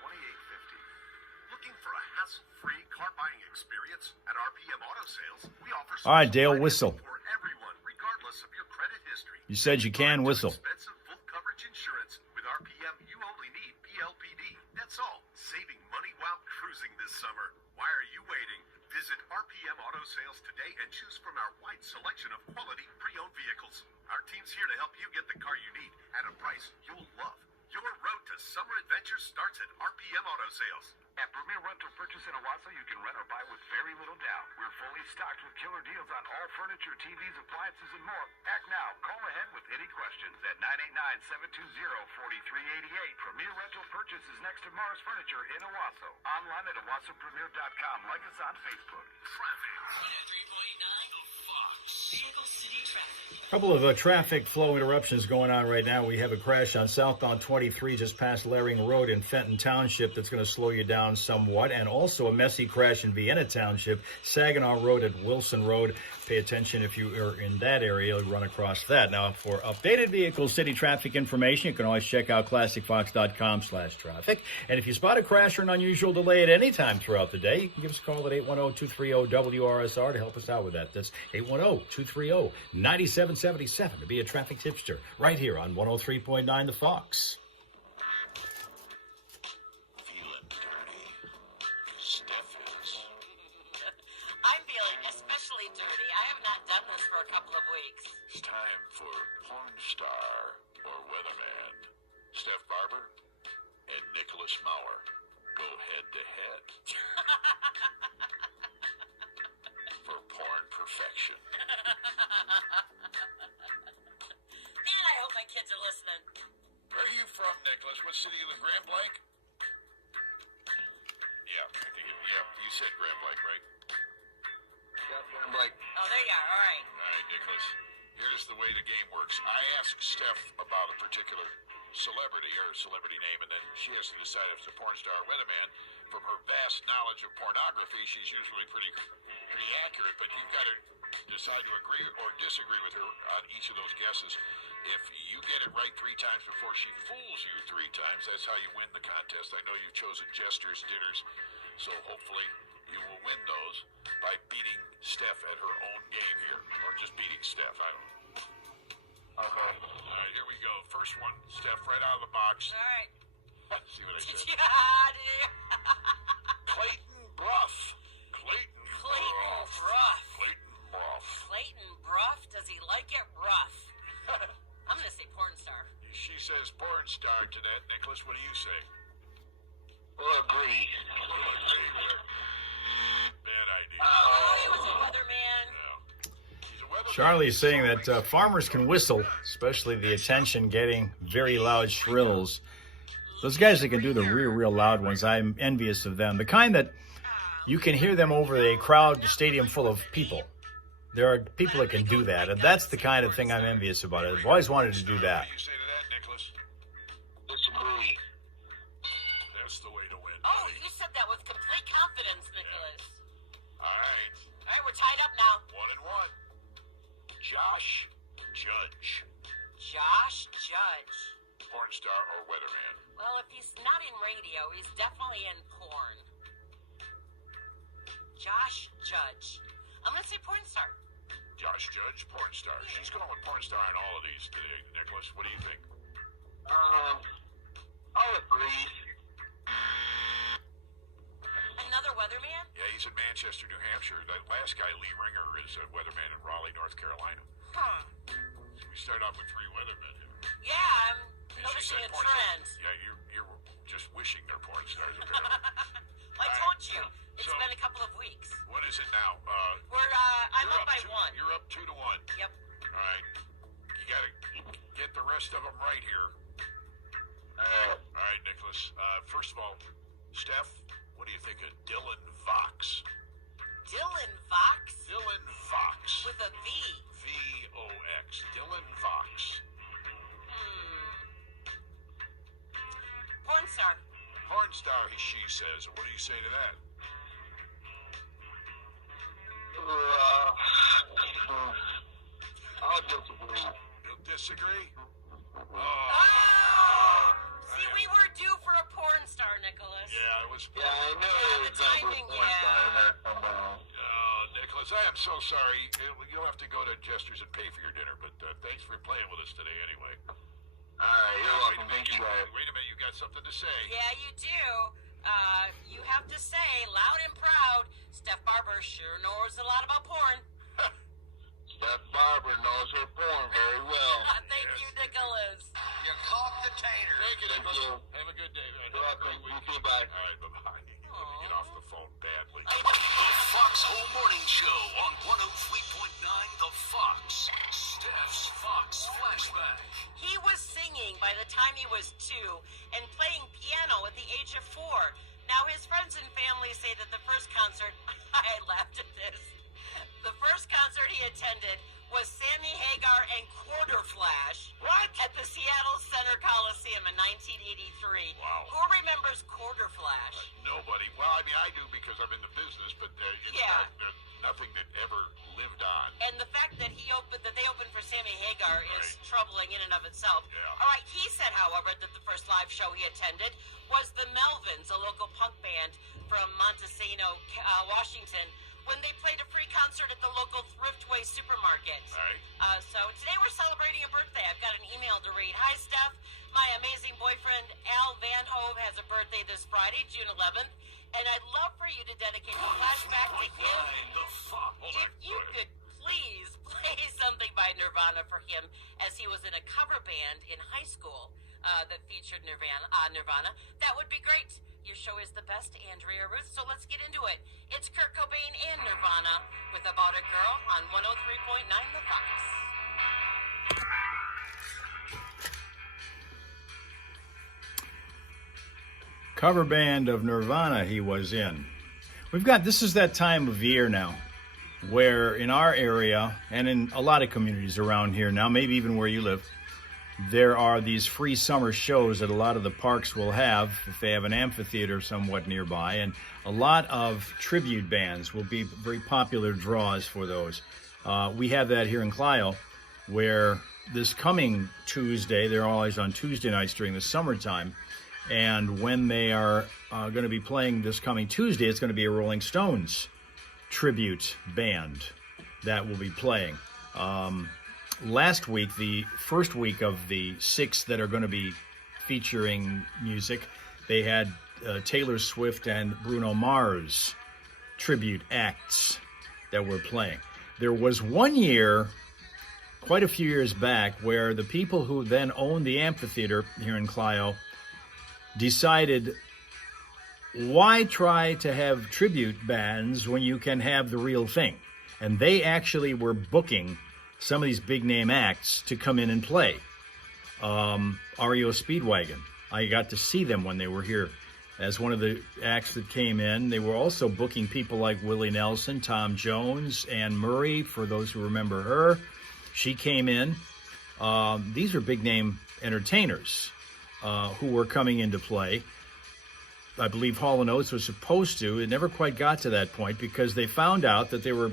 810-247-2850. Looking for a hassle-free car buying experience? At RPM Auto Sales, we offer All right, Dale, whistle. for everyone, regardless of your credit history. You said you can whistle. Expensive full coverage insurance. With RPM, you only need PLPD. That's all. Saving money while cruising this summer. Why are you waiting? Visit RPM Auto Sales today and choose from our wide selection of quality pre-owned vehicles. Our team's here to help you get the car you need at a price you'll love. Your road to summer adventure starts at RPM Auto Sales. At Premier Rental Purchase in Owasso, you can rent or buy with very little down. We're fully stocked with killer deals on all furniture, TVs, appliances, and more. Act now. Call ahead with any questions at 989-720-4388. Premier Rental Purchase is next to Mars Furniture in Owasso. Online at owassopremier.com. Like us on Facebook. Traffic. 3.9 Fox. Vehicle City traffic. A couple of traffic flow interruptions going on right now. We have a crash on southbound 23 just past Laring Road in Fenton Township that's going to slow you down somewhat, and also a messy crash in Vienna Township, Saginaw Road at Wilson Road. Pay attention if you are in that area, run across that. Now, for updated Vehicle City traffic information, you can always check out classicfox.com/traffic. And if you spot a crash or an unusual delay at any time throughout the day, you can give us a call at 810-230-WRSR to help us out with that. That's 810-230-9777 to be a traffic tipster right here on 103.9 The Fox. Feeling dirty. Steph is. I'm feeling especially dirty. I have not done this for a couple of weeks. It's time for porn star or weatherman. Steph Barber and Nicholas Maurer go head to head for porn perfection. And I hope my kids are listening. Where are you from, Nicholas? What city you live? Grand Blanc? Yeah, you said Grand Blanc, right? I'm like, Oh, there you are. All right. All right, Nicholas. Here's the way the game works. I ask Steph about a particular celebrity or celebrity name, and then she has to decide if it's a porn star or weatherman. From her vast knowledge of pornography, she's usually pretty accurate, but you've got to decide to agree or disagree with her on each of those guesses. If you get it right 3 times before she fools you 3 times, that's how you win the contest. I know you've chosen jesters, dinners, so hopefully you will win those by beating Steph at her own game here, or just beating Steph. I don't know. okay. All right, here we go. First one, Steph, right out of the box. All right. See what I said? Clayton Bruff. Clayton Bruff. Bruff. Clayton Bruff. Clayton Bruff. Does he like it rough? I'm going to say porn star. She says porn star to that. Nicholas, what do you say? We'll agree. Bad idea. Oh, he was a weatherman. Yeah. He's a weatherman. Charlie's saying that farmers can whistle, especially the attention getting very loud shrills. Those guys that can do the real loud ones, I'm envious of them. The kind that you can hear them over a crowd, stadium full of people. There are people that can do that, and that's the kind of thing I'm envious about. I've always wanted to do that. What do you say to that, Nicholas? Disagree. That's the way to win. Oh, buddy. you said that with complete confidence, Nicholas. All right. All right, we're tied up now. 1-1. Josh Judge. Josh Judge. Porn star or weatherman? Well, if he's not in radio, he's definitely in porn. Josh Judge. I'm going to say porn star. Josh Judge, porn star. She's going with porn star in all of these today, Nicholas. What do you think? I'll agree. Another weatherman? Yeah, he's in Manchester, New Hampshire. That last guy, Lee Ringer, is a weatherman in Raleigh, North Carolina. Huh. So we start off with 3 weathermen. Yeah, I'm And she noticing said a porn trend. star. Yeah, you're just wishing they're porn stars, apparently. I All told right. you. It's So- been a couple of weeks. What is it now? I'm You're up by 2 one. You're up 2-1. Yep. All right. You got to get the rest of them right here. All right, Nicholas. First of all, Steph, what do you think of Dylan Vox? Dylan Vox? Dylan Vox. With a V. V-O-X. Dylan Vox. Porn star. Porn star, she says. What do you say to that? I'll disagree. You'll disagree? Oh! See, we were due for a porn star, Nicholas. Yeah, it was. Yeah, I knew Yeah, it the was going to be timing, a porn star in yeah. there somewhere. Nicholas, I am so sorry. You'll have to go to Jester's and pay for your dinner, but thanks for playing with us today anyway. All right, you're welcome. Thank you, guys. Wait a minute, you got something to say. Yeah, you do. You have to say, loud and proud, Steph Barber sure knows a lot about porn. Steph Barber knows her porn very well. Thank you, Nicholas. You caught the tater. Thank you, Thank Nicholas. you. Have a good day, man. You're Have a welcome. great You week. too, bye. All right, bye-bye. Let me get off the phone badly. The Fox Home Morning Show on 103.9 The Fox. Steph's Fox Flashback. He was singing by the time he was 2 and playing piano at the age of 4. Now, his friends and family say that the first concert, I laughed at this, the first concert he attended was Sammy Hagar and Quarter Flash. What? At the Seattle Center Coliseum in 1983. Wow. Who remembers Quarter Flash? Nobody. Well, I mean, I do because I'm in the business, but it's Yeah. not, nothing that ever lived on. And the fact that they opened for Sammy Hagar is Right. troubling in and of itself. Yeah. All right, he said, however, that the first live show he attended was the Melvins, a local punk band from Montesano, Washington, when they played a free concert at the local Thriftway supermarket. All right. So today we're celebrating a birthday. I've got an email to read. Hi, Steph. My amazing boyfriend, Al Van Hove, has a birthday this Friday, June 11th, and I'd love for you to dedicate a flashback to him. The Fox. Hold If on. you Go ahead. could please play something by Nirvana for him, as he was in a cover band in high school that featured Nirvana, that would be great. Your show is the best, Andrea Ruth, so let's get into it. It's Kurt Cobain and Nirvana with About a Girl on 103.9 The Fox. Cover band of Nirvana he was in. This is that time of year now where in our area and in a lot of communities around here now, maybe even where you live, there are these free summer shows that a lot of the parks will have if they have an amphitheater somewhat nearby, and a lot of tribute bands will be very popular draws for those. We have that here in Clio, where this coming Tuesday, they're always on Tuesday nights during the summertime, and when they are going to be playing this coming Tuesday, it's going to be a Rolling Stones tribute band that will be playing. Last week, the first week of the 6 that are going to be featuring music, they had Taylor Swift and Bruno Mars tribute acts that were playing. There was one year, quite a few years back, where the people who then owned the amphitheater here in Clio decided, why try to have tribute bands when you can have the real thing? And they actually were booking some of these big name acts to come in and play. REO Speedwagon, I got to see them when they were here as one of the acts that came in. They were also booking people like Willie Nelson, Tom Jones, Anne Murray, for those who remember her. She came in. These are big-name entertainers who were coming into play. I believe Hall & Oates was supposed to. It never quite got to that point because they found out that they were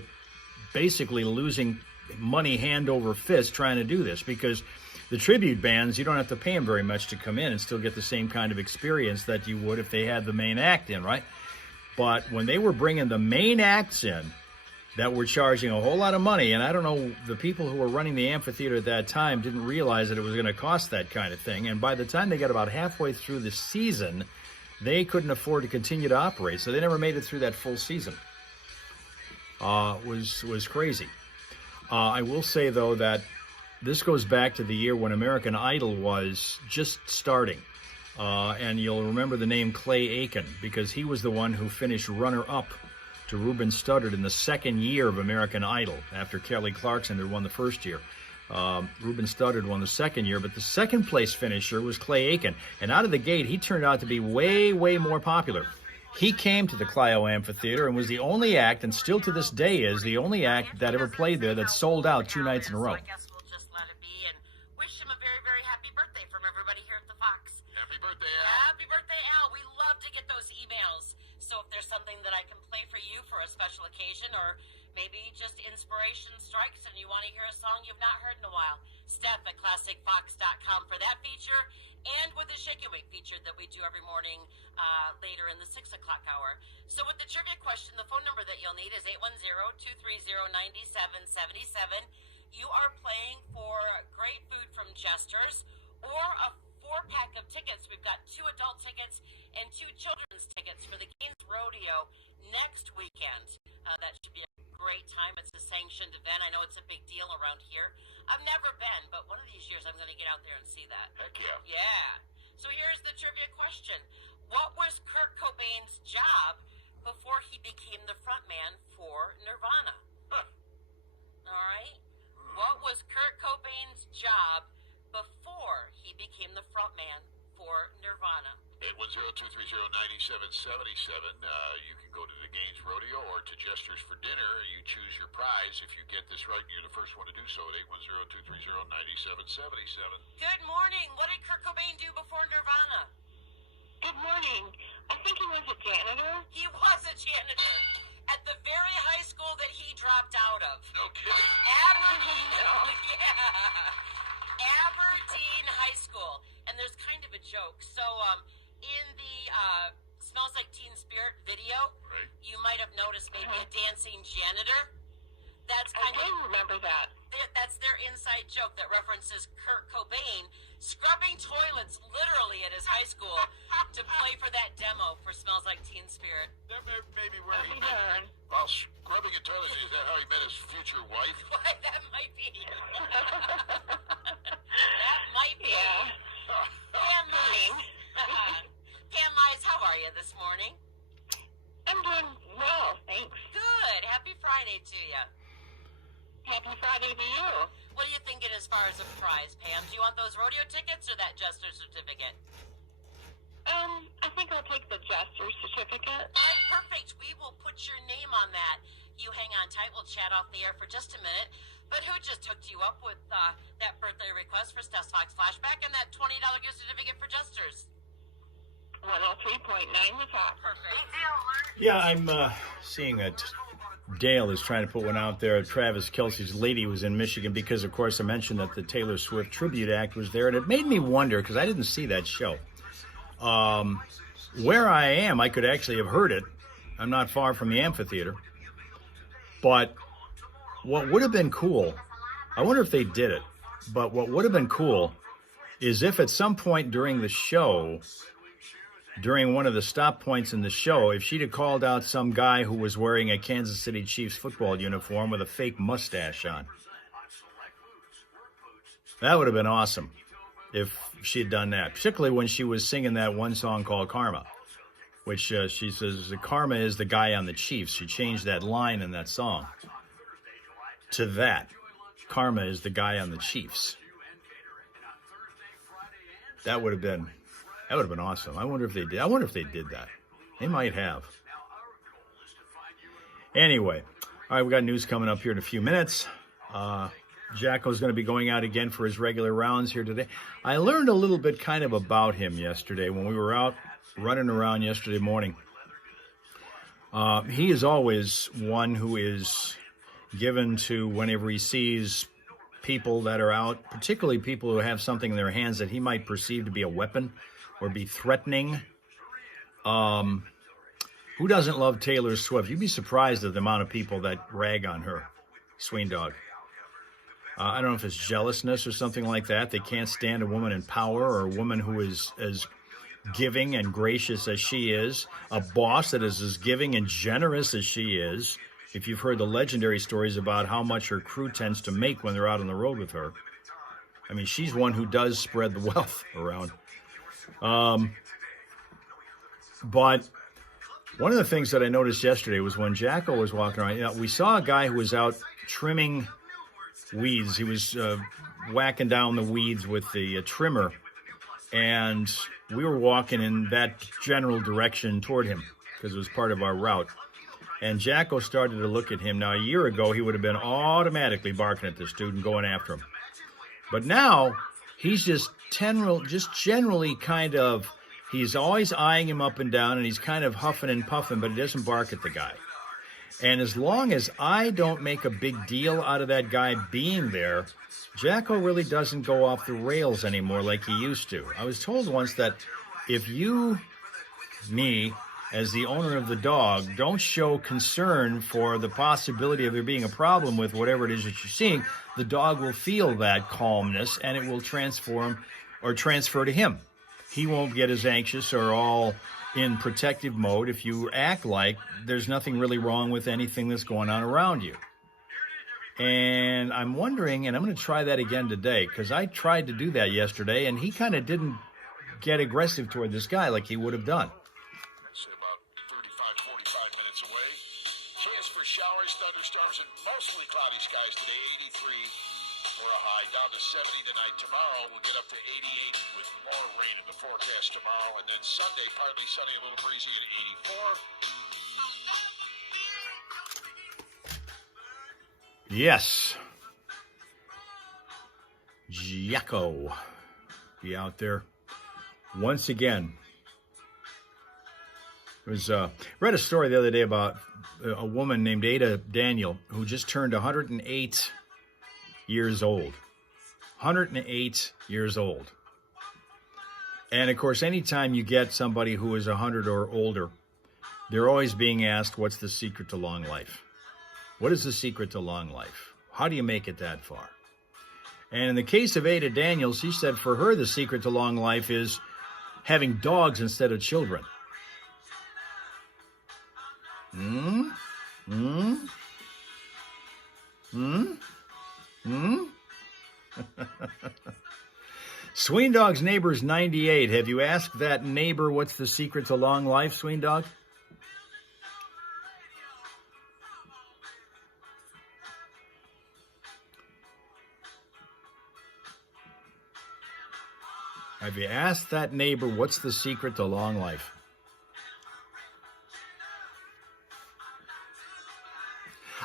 basically losing money hand over fist trying to do this, because the tribute bands, you don't have to pay them very much to come in and still get the same kind of experience that you would if they had the main act in, right? But when they were bringing the main acts in that were charging a whole lot of money, and I don't know, the people who were running the amphitheater at that time didn't realize that it was going to cost that kind of thing, and by the time they got about halfway through the season, they couldn't afford to continue to operate, so they never made it through that full season. Was crazy. I will say, though, that this goes back to the year when American Idol was just starting. And you'll remember the name Clay Aiken, because he was the one who finished runner-up to Ruben Studdard in the second year of American Idol, after Kelly Clarkson had won the first year. Ruben Studdard won the second year, but the second place finisher was Clay Aiken. And out of the gate, he turned out to be way, way more popular. He came to the Clio Amphitheater and was the only act, and still to this day is the only act that ever played there that sold out 2 nights in a row. So I guess we'll just let it be and wish him a very, very happy birthday from everybody here at the Fox. Happy birthday, Al. Happy birthday, Al. We love to get those emails. So if there's something that I can play for you for a special occasion, or maybe just inspiration strikes and you want to hear a song you've not heard in a while, Steph at ClassicFox.com for that feature, and with the Shake Awake feature that we do every morning later in the 6 o'clock hour. So with the trivia question, the phone number that you'll need is 810-230-9777. You are playing for great food from Jesters, or a 4-pack of tickets. We've got 2 adult tickets and 2 children's tickets for the Gaines Rodeo next weekend. That should be a great time. It's a sanctioned event. I know it's a big deal around here. I've never been, but one of these years I'm going to get out there and see that. Heck yeah. Yeah. So here's the trivia question. What was Kurt Cobain's job before he became the frontman for Nirvana? Huh. All right. What was Kurt Cobain's job before he became the frontman for Nirvana? 810-230-9777. You can go to the Gaines Rodeo or to Jesters for dinner. You choose your prize. If you get this right, you're the first one to do so at 810-230-9777. Good morning. What did Kurt Cobain do before Nirvana? Good morning. I think he was a janitor. He was a janitor at the very high school that he dropped out of. No kidding. Aberdeen. Yeah. Aberdeen High School. And there's kind of a joke. So, in the Smells Like Teen Spirit video, Right. you might have noticed maybe a dancing janitor. That's kind I of do remember that. that's their inside joke that references Kurt Cobain scrubbing toilets literally at his high school to play for that demo for Smells Like Teen Spirit. That may be where he He met. darn. While scrubbing a toilet, is that how he met his future wife? Why, that might be. That might be. Yeah. Pam Mize. Pam Mize, how are you this morning? I'm doing well, thanks. Good. Happy Friday to you. Happy Friday to you. What are you thinking as far as a prize, Pam? Do you want those rodeo tickets or that Jester certificate? I think I'll take the Jester certificate. All right, perfect. We will put your name on that. You hang on tight. We'll chat off the air for just a minute. But who just hooked you up with that birthday request for Steph's Fox Flashback and that $20 gift certificate for Jesters? 103.9 the top. Perfect. Yeah, I'm seeing that Dale is trying to put one out there. Travis Kelce's Lady was in Michigan because, of course, I mentioned that the Taylor Swift Tribute Act was there. And it made me wonder, because I didn't see that show. Where I am, I could actually have heard it. I'm not far from the amphitheater. But what would have been cool, I wonder if they did it, but what would have been cool is if at some point during the show, during one of the stop points in the show, if she'd have called out some guy who was wearing a Kansas City Chiefs football uniform with a fake mustache on. That would have been awesome if she had done that, particularly when she was singing that one song called Karma, which she says Karma is the guy on the Chiefs. She changed that line in that song to that. Karma is the guy on the Chiefs. That would have been That would have been awesome. I wonder if they did. I wonder if they did that. They might have. Anyway, all right, we got news coming up here in a few minutes. Jacko's going to be going out again for his regular rounds here today. I learned a little bit kind of about him yesterday when we were out running around yesterday morning. He is always one who is given to whenever he sees people that are out, particularly people who have something in their hands that he might perceive to be a weapon or be threatening. Who doesn't love Taylor Swift? You'd be surprised at the amount of people that rag on her, Sween Dog. I don't know if it's jealousness or something like that. They can't stand a woman in power or a woman who is as giving and gracious as she is, a boss that is as giving and generous as she is. If you've heard the legendary stories about how much her crew tends to make when they're out on the road with her. I mean, she's one who does spread the wealth around. But one of the things that I noticed yesterday was when Jacko was walking around, we saw a guy who was out trimming weeds. He was whacking down the weeds with the trimmer, and we were walking in that general direction toward him because it was part of our route. And Jacko started to look at him. Now, a year ago, he would have been automatically barking at this dude and going after him. But now, he's just generally kind of, he's always eyeing him up and down, and he's kind of huffing and puffing, but he doesn't bark at the guy. And as long as I don't make a big deal out of that guy being there, Jacko really doesn't go off the rails anymore like he used to. I was told once that if you, me, as the owner of the dog, don't show concern for the possibility of there being a problem with whatever it is that you're seeing, the dog will feel that calmness and it will transfer to him. He won't get as anxious or all in protective mode if you act like there's nothing really wrong with anything that's going on around you. And I'm wondering, and I'm going to try that again today, because I tried to do that yesterday, and he kind of didn't get aggressive toward this guy like he would have done. Say about 35, 45 minutes away. Chance for showers, thunderstorms, and mostly cloudy skies today. 83 for a high, down to 70 tonight. Tomorrow we'll get up to 88 with more rain in the forecast tomorrow. And then Sunday, partly sunny, a little breezy at 84. Yes. Jacko. Be out there once again. Read a story the other day about a woman named Ada Daniel who just turned 108 years old. 108 years old. And of course, anytime you get somebody who is 100 or older, they're always being asked, what's the secret to long life? What is the secret to long life? How do you make it that far? And in the case of Ada Daniels, she said for her, the secret to long life is having dogs instead of children. Sween Dog's neighbor's 98. Have you asked that neighbor what's the secret to long life, Sween Dog? Have you asked that neighbor what's the secret to long life?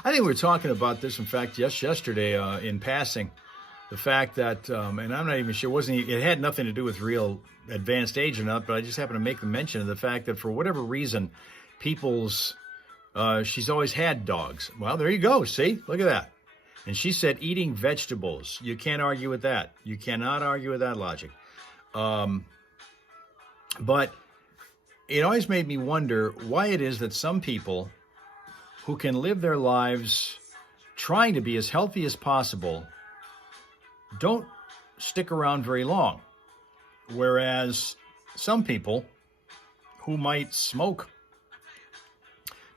I think we were talking about this, in fact, just yesterday in passing. The fact that, and I'm not even sure, it had nothing to do with real advanced age or not, but I just happened to make the mention of the fact that for whatever reason, she's always had dogs. Well, there you go. See, look at that. And she said eating vegetables. You can't argue with that. You cannot argue with that logic. But it always made me wonder why it is that some people who can live their lives trying to be as healthy as possible don't stick around very long. Whereas some people who might smoke.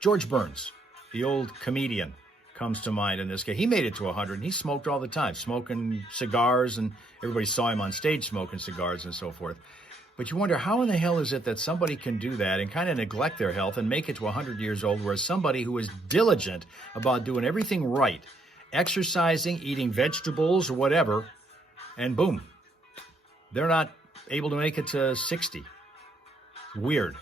George Burns, the old comedian, comes to mind in this case. He made it to 100, and he smoked all the time, smoking cigars, and everybody saw him on stage smoking cigars and so forth. But you wonder, how in the hell is it that somebody can do that and kind of neglect their health and make it to 100 years old, whereas somebody who is diligent about doing everything right, exercising, eating vegetables or whatever, and boom, they're not able to make it to 60. Weird.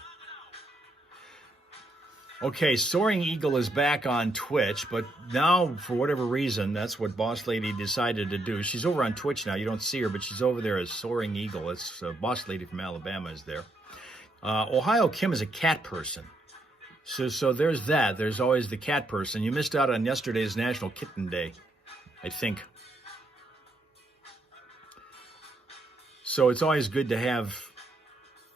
Okay, Soaring Eagle is back on Twitch, but now, for whatever reason, that's what Boss Lady decided to do. She's over on Twitch now. You don't see her, but she's over there as Soaring Eagle. It's Boss Lady from Alabama is there. Ohio Kim is a cat person. So there's that. There's always the cat person. You missed out on yesterday's National Kitten Day, I think. So it's always good to have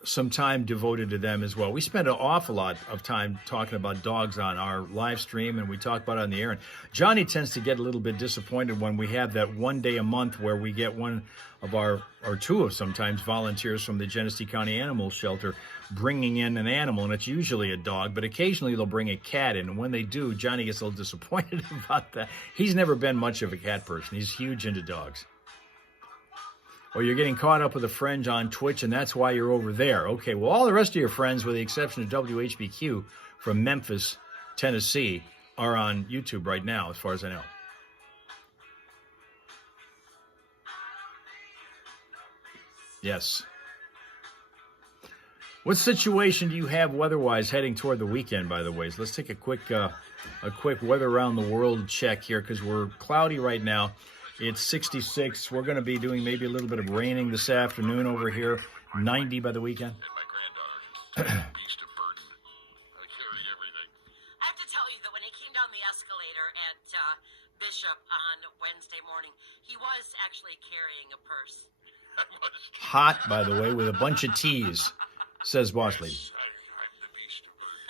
some time devoted to them as well. We spend an awful lot of time talking about dogs on our live stream, and we talk about it on the air. And Johnny tends to get a little bit disappointed when we have that one day a month where we get one of our, or two of sometimes, volunteers from the Genesee County Animal Shelter bringing in an animal, and it's usually a dog, but occasionally they'll bring a cat in. And when they do, Johnny gets a little disappointed about that. He's never been much of a cat person. He's huge into dogs. Or you're getting caught up with a friend on Twitch, and that's why you're over there. Okay, well, all the rest of your friends, with the exception of WHBQ from Memphis, Tennessee, are on YouTube right now, as far as I know. Yes. What situation do you have weather-wise heading toward the weekend, by the way? So let's take a quick weather around the world check here, because we're cloudy right now. It's 66. We're going to be doing maybe a little bit of raining this afternoon over here. 90 by the weekend. And my granddaughter, beast of burden. I carry everything. I have to tell you that when he came down the escalator at Bishop on Wednesday morning, he was actually carrying a purse. Hot, by the way, with a bunch of T's, says Boss Lady. I'm the beast of burden.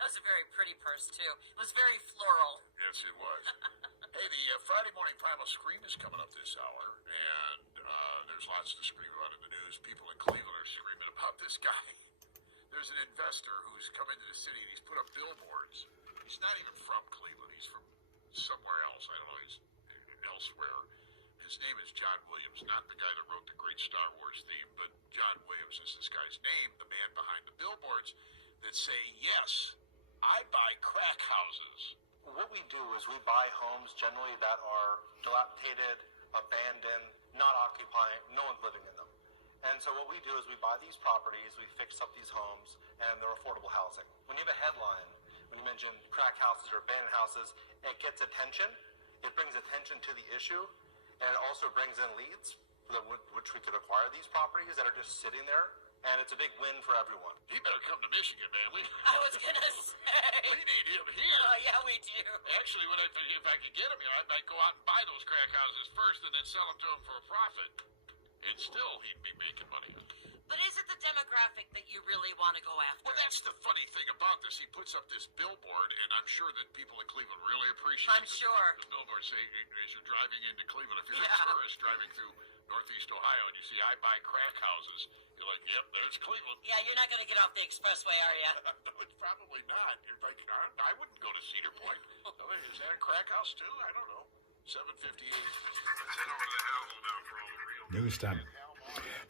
That was a very pretty purse, too. It was very floral. Yes, it was. Hey, the Friday Morning Primal Scream is coming up this hour, and there's lots to scream about in the news. People in Cleveland are screaming about this guy. There's an investor who's come into the city, and he's put up billboards. He's not even from Cleveland. He's from somewhere else. I don't know. He's elsewhere. His name is John Williams, not the guy that wrote the great Star Wars theme, but John Williams is this guy's name, the man behind the billboards that say, yes, I buy crack houses. What we do is we buy homes generally that are dilapidated, abandoned, not occupying, no one's living in them. And so what we do is we buy these properties, we fix up these homes, and they're affordable housing. When you have a headline, when you mention crack houses or abandoned houses, it gets attention. It brings attention to the issue, and it also brings in leads which we could acquire these properties that are just sitting there. And it's a big win for everyone. He better come to Michigan, man. I was going to say. We need him here. Oh, yeah, we do. Actually, if I could get him here, I might go out and buy those crack houses first and then sell them to him for a profit. And still, he'd be making money. But is it the demographic that you really want to go after? Well, that's the funny thing about this. He puts up this billboard, and I'm sure that people in Cleveland really appreciate I'm sure. The billboard say, as you're driving into Cleveland, if you're Yeah. a tourist driving through Northeast Ohio and you see I buy crack houses, you're like, yep, there's Cleveland. Yeah, you're not going to get off the expressway, are you? No, it's probably not. You're like, I wouldn't go to Cedar Point. Is that a crack house, too? I don't know. 758. Let's head over to the Hal Holdout for all the real News time.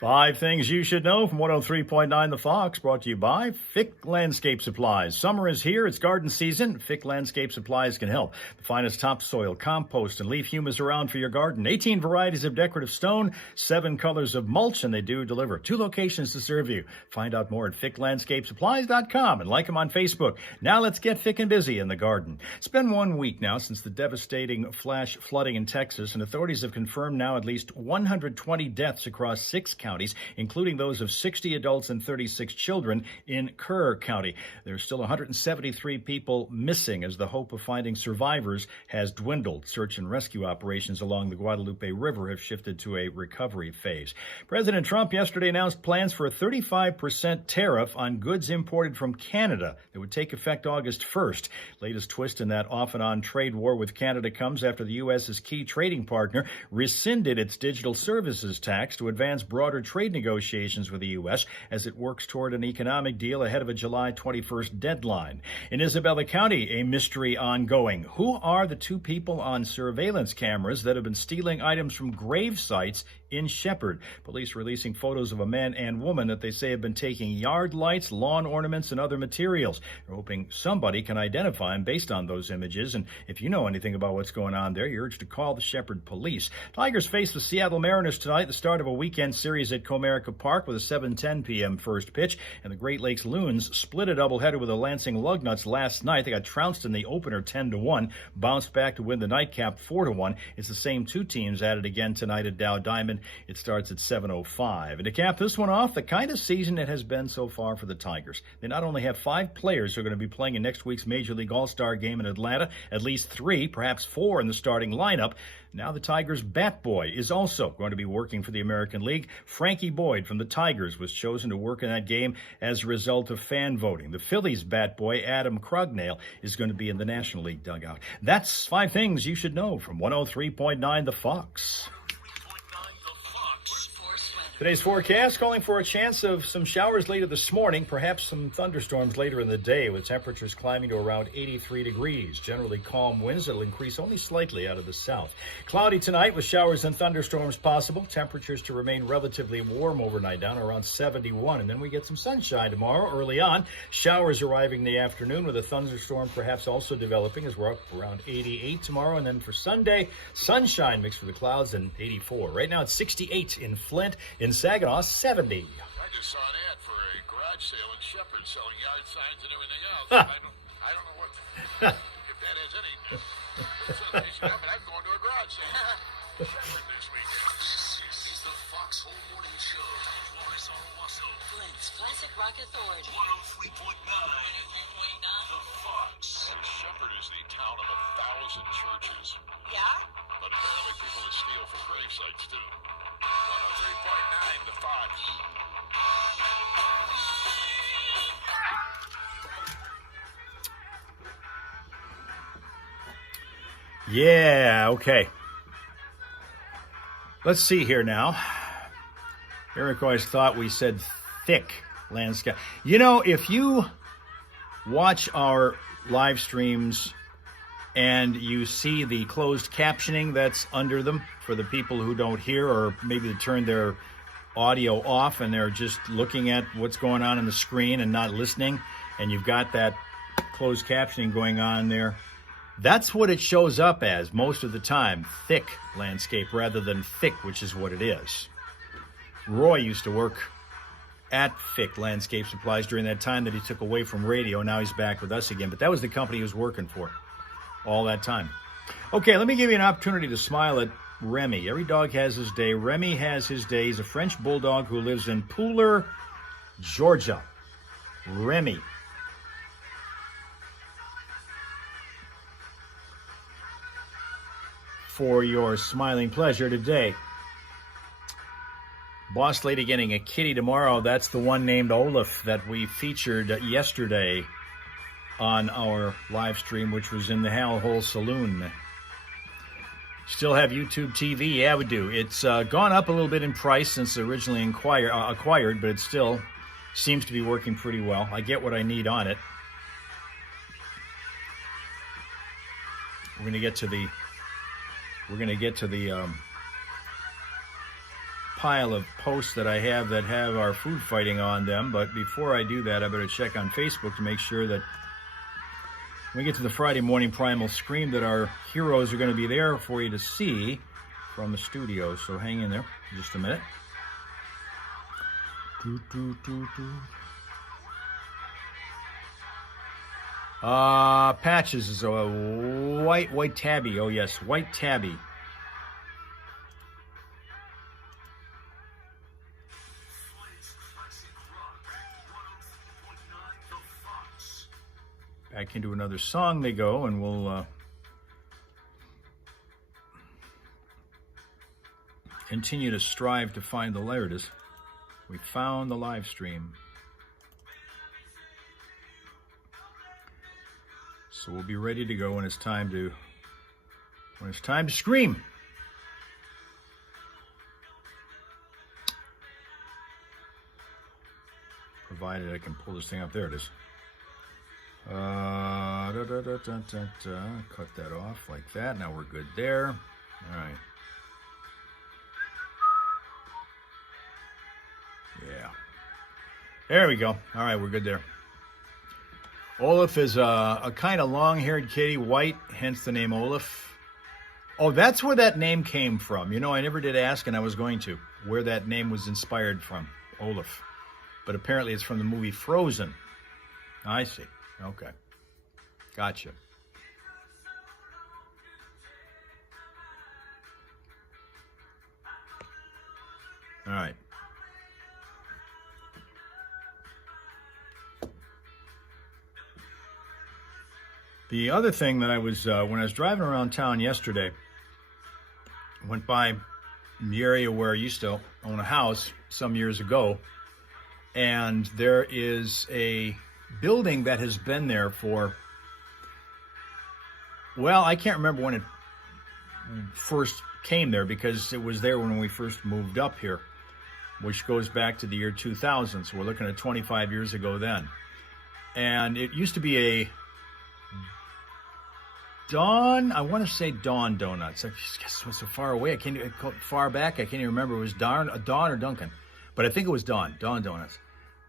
5 things you should know from 103.9 The Fox, brought to you by Fick Landscape Supplies. Summer is here. It's garden season. Fick Landscape Supplies can help. The finest topsoil, compost, and leaf humus around for your garden. 18 varieties of decorative stone, 7 colors of mulch, and they do deliver. 2 locations to serve you. Find out more at ficklandscapesupplies.com and like them on Facebook. Now let's get thick and busy in the garden. It's been 1 week now since the devastating flash flooding in Texas, and authorities have confirmed now at least 120 deaths across 6 counties, including those of 60 adults and 36 children in Kerr County. There's still 173 people missing as the hope of finding survivors has dwindled. Search and rescue operations along the Guadalupe River have shifted to a recovery phase. President Trump yesterday announced plans for a 35% tariff on goods imported from Canada that would take effect August 1st. Latest twist in that off-and-on trade war with Canada comes after the U.S.'s key trading partner rescinded its digital services tax to advance broader trade negotiations with the U.S. as it works toward an economic deal ahead of a July 21st deadline. In Isabella County, a mystery ongoing. Who are the 2 people on surveillance cameras that have been stealing items from grave sites in Shepherd. Police releasing photos of a man and woman that they say have been taking yard lights, lawn ornaments, and other materials. They're hoping somebody can identify them based on those images. And if you know anything about what's going on there, you're urged to call the Shepherd Police. Tigers face the Seattle Mariners tonight, the start of a weekend series at Comerica Park with a 7:10 p.m. first pitch. And the Great Lakes Loons split a doubleheader with the Lansing Lugnuts last night. They got trounced in the opener 10-1, bounced back to win the nightcap 4-1. It's the same two teams at it again tonight at Dow Diamond. It starts at 7:05. And to cap this one off, the kind of season it has been so far for the Tigers. They not only have 5 players who are going to be playing in next week's Major League All-Star game in Atlanta, at least 3, perhaps 4 in the starting lineup. Now the Tigers' bat boy is also going to be working for the American League. Frankie Boyd from the Tigers was chosen to work in that game as a result of fan voting. The Phillies' bat boy, Adam Crugnale, is going to be in the National League dugout. That's 5 things you should know from 103.9 The Fox. Today's forecast calling for a chance of some showers later this morning, perhaps some thunderstorms later in the day, with temperatures climbing to around 83 degrees. Generally calm winds that will increase only slightly out of the south. Cloudy tonight with showers and thunderstorms possible. Temperatures to remain relatively warm overnight, down around 71. And then we get some sunshine tomorrow early on. Showers arriving in the afternoon with a thunderstorm perhaps also developing as we're up around 88 tomorrow. And then for Sunday, sunshine mixed with the clouds and 84. Right now it's 68 in Flint. In Saginaw, 70. I just saw an ad for a garage sale in Shepherd selling yard signs and everything else. I don't know what if that has any association. But I'm going to a garage sale. Shepherd this weekend. This is the Foxhole Morning Show. Morris Russell. Flint's classic rock authority. 103.9. The Fox. Shepherd is the town of 1,000 churches. Yeah? But apparently people that steal from grave sites, too. 103.9 The Fox. Yeah, okay. Let's see here now. Eric always thought we said thick landscape. You know, if you watch our live streams and you see the closed captioning that's under them for the people who don't hear, or maybe they turn their audio off and they're just looking at what's going on the screen and not listening, and you've got that closed captioning going on there, that's what it shows up as most of the time, thick landscape rather than thick, which is what it is. Roy used to work at Thick Landscape Supplies during that time that he took away from radio. Now he's back with us again, but that was the company he was working for all that time. Okay, let me give you an opportunity to smile at Remy. Every dog has his day. Remy has his day. He's a French bulldog who lives in Pooler, Georgia. Remy. For your smiling pleasure today. Boss Lady getting a kitty tomorrow. That's the one named Olaf that we featured yesterday on our live stream, which was in the Hal Hole Saloon. Still have YouTube TV? Yeah, we do. It's gone up a little bit in price since originally acquired, but it still seems to be working pretty well. I get what I need on it. We're going to get to the pile of posts that I have that have our food fighting on them. But before I do that, I better check on Facebook to make sure that when we get to the Friday morning Primal Scream that our heroes are going to be there for you to see from the studio. So hang in there just a minute. Patches is a white tabby. Oh yes, white tabby. Back into another song they go, and we'll continue to strive to find the There it is. We found the live stream. So we'll be ready to go when it's time to scream. Provided I can pull this thing up. There it is. Cut that off like that. Now we're good there. All right. There we go. All right, we're good there. Olaf is a kind of long-haired kitty, white, hence the name Olaf. Oh, that's where that name came from. You know, I never did ask, and I was going to, where that name was inspired from, Olaf. But apparently it's from the movie Frozen. I see. Okay. Gotcha. All right. The other thing that I was, when I was driving around town yesterday, went by the area where I used to own a house some years ago, and there is a building that has been there for, well, I can't remember when it first came there because it was there when we first moved up here, which goes back to the year 2000. So we're looking at 25 years ago then. And it used to be a Dawn, I want to say Dawn Donuts. I guess it was so far away. Far back. I can't even remember. It was Dawn or Duncan. But I think it was Dawn Donuts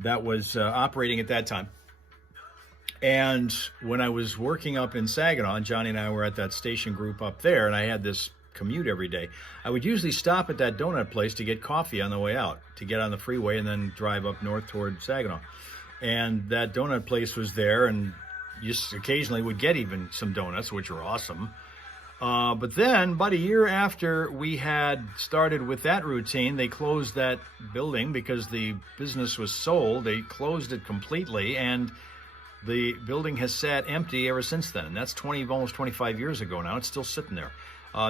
that was operating at that time. And when I was working up in Saginaw, and Johnny and I were at that station group up there, and I had this commute every day, I would usually stop at that donut place to get coffee on the way out, to get on the freeway and then drive up north toward Saginaw. And that donut place was there, and just occasionally would get even some donuts, which were awesome. But then, about a year after we had started with that routine, they closed that building because the business was sold. They closed it completely, and the building has sat empty ever since then. And that's almost 25 years ago now. It's still sitting there.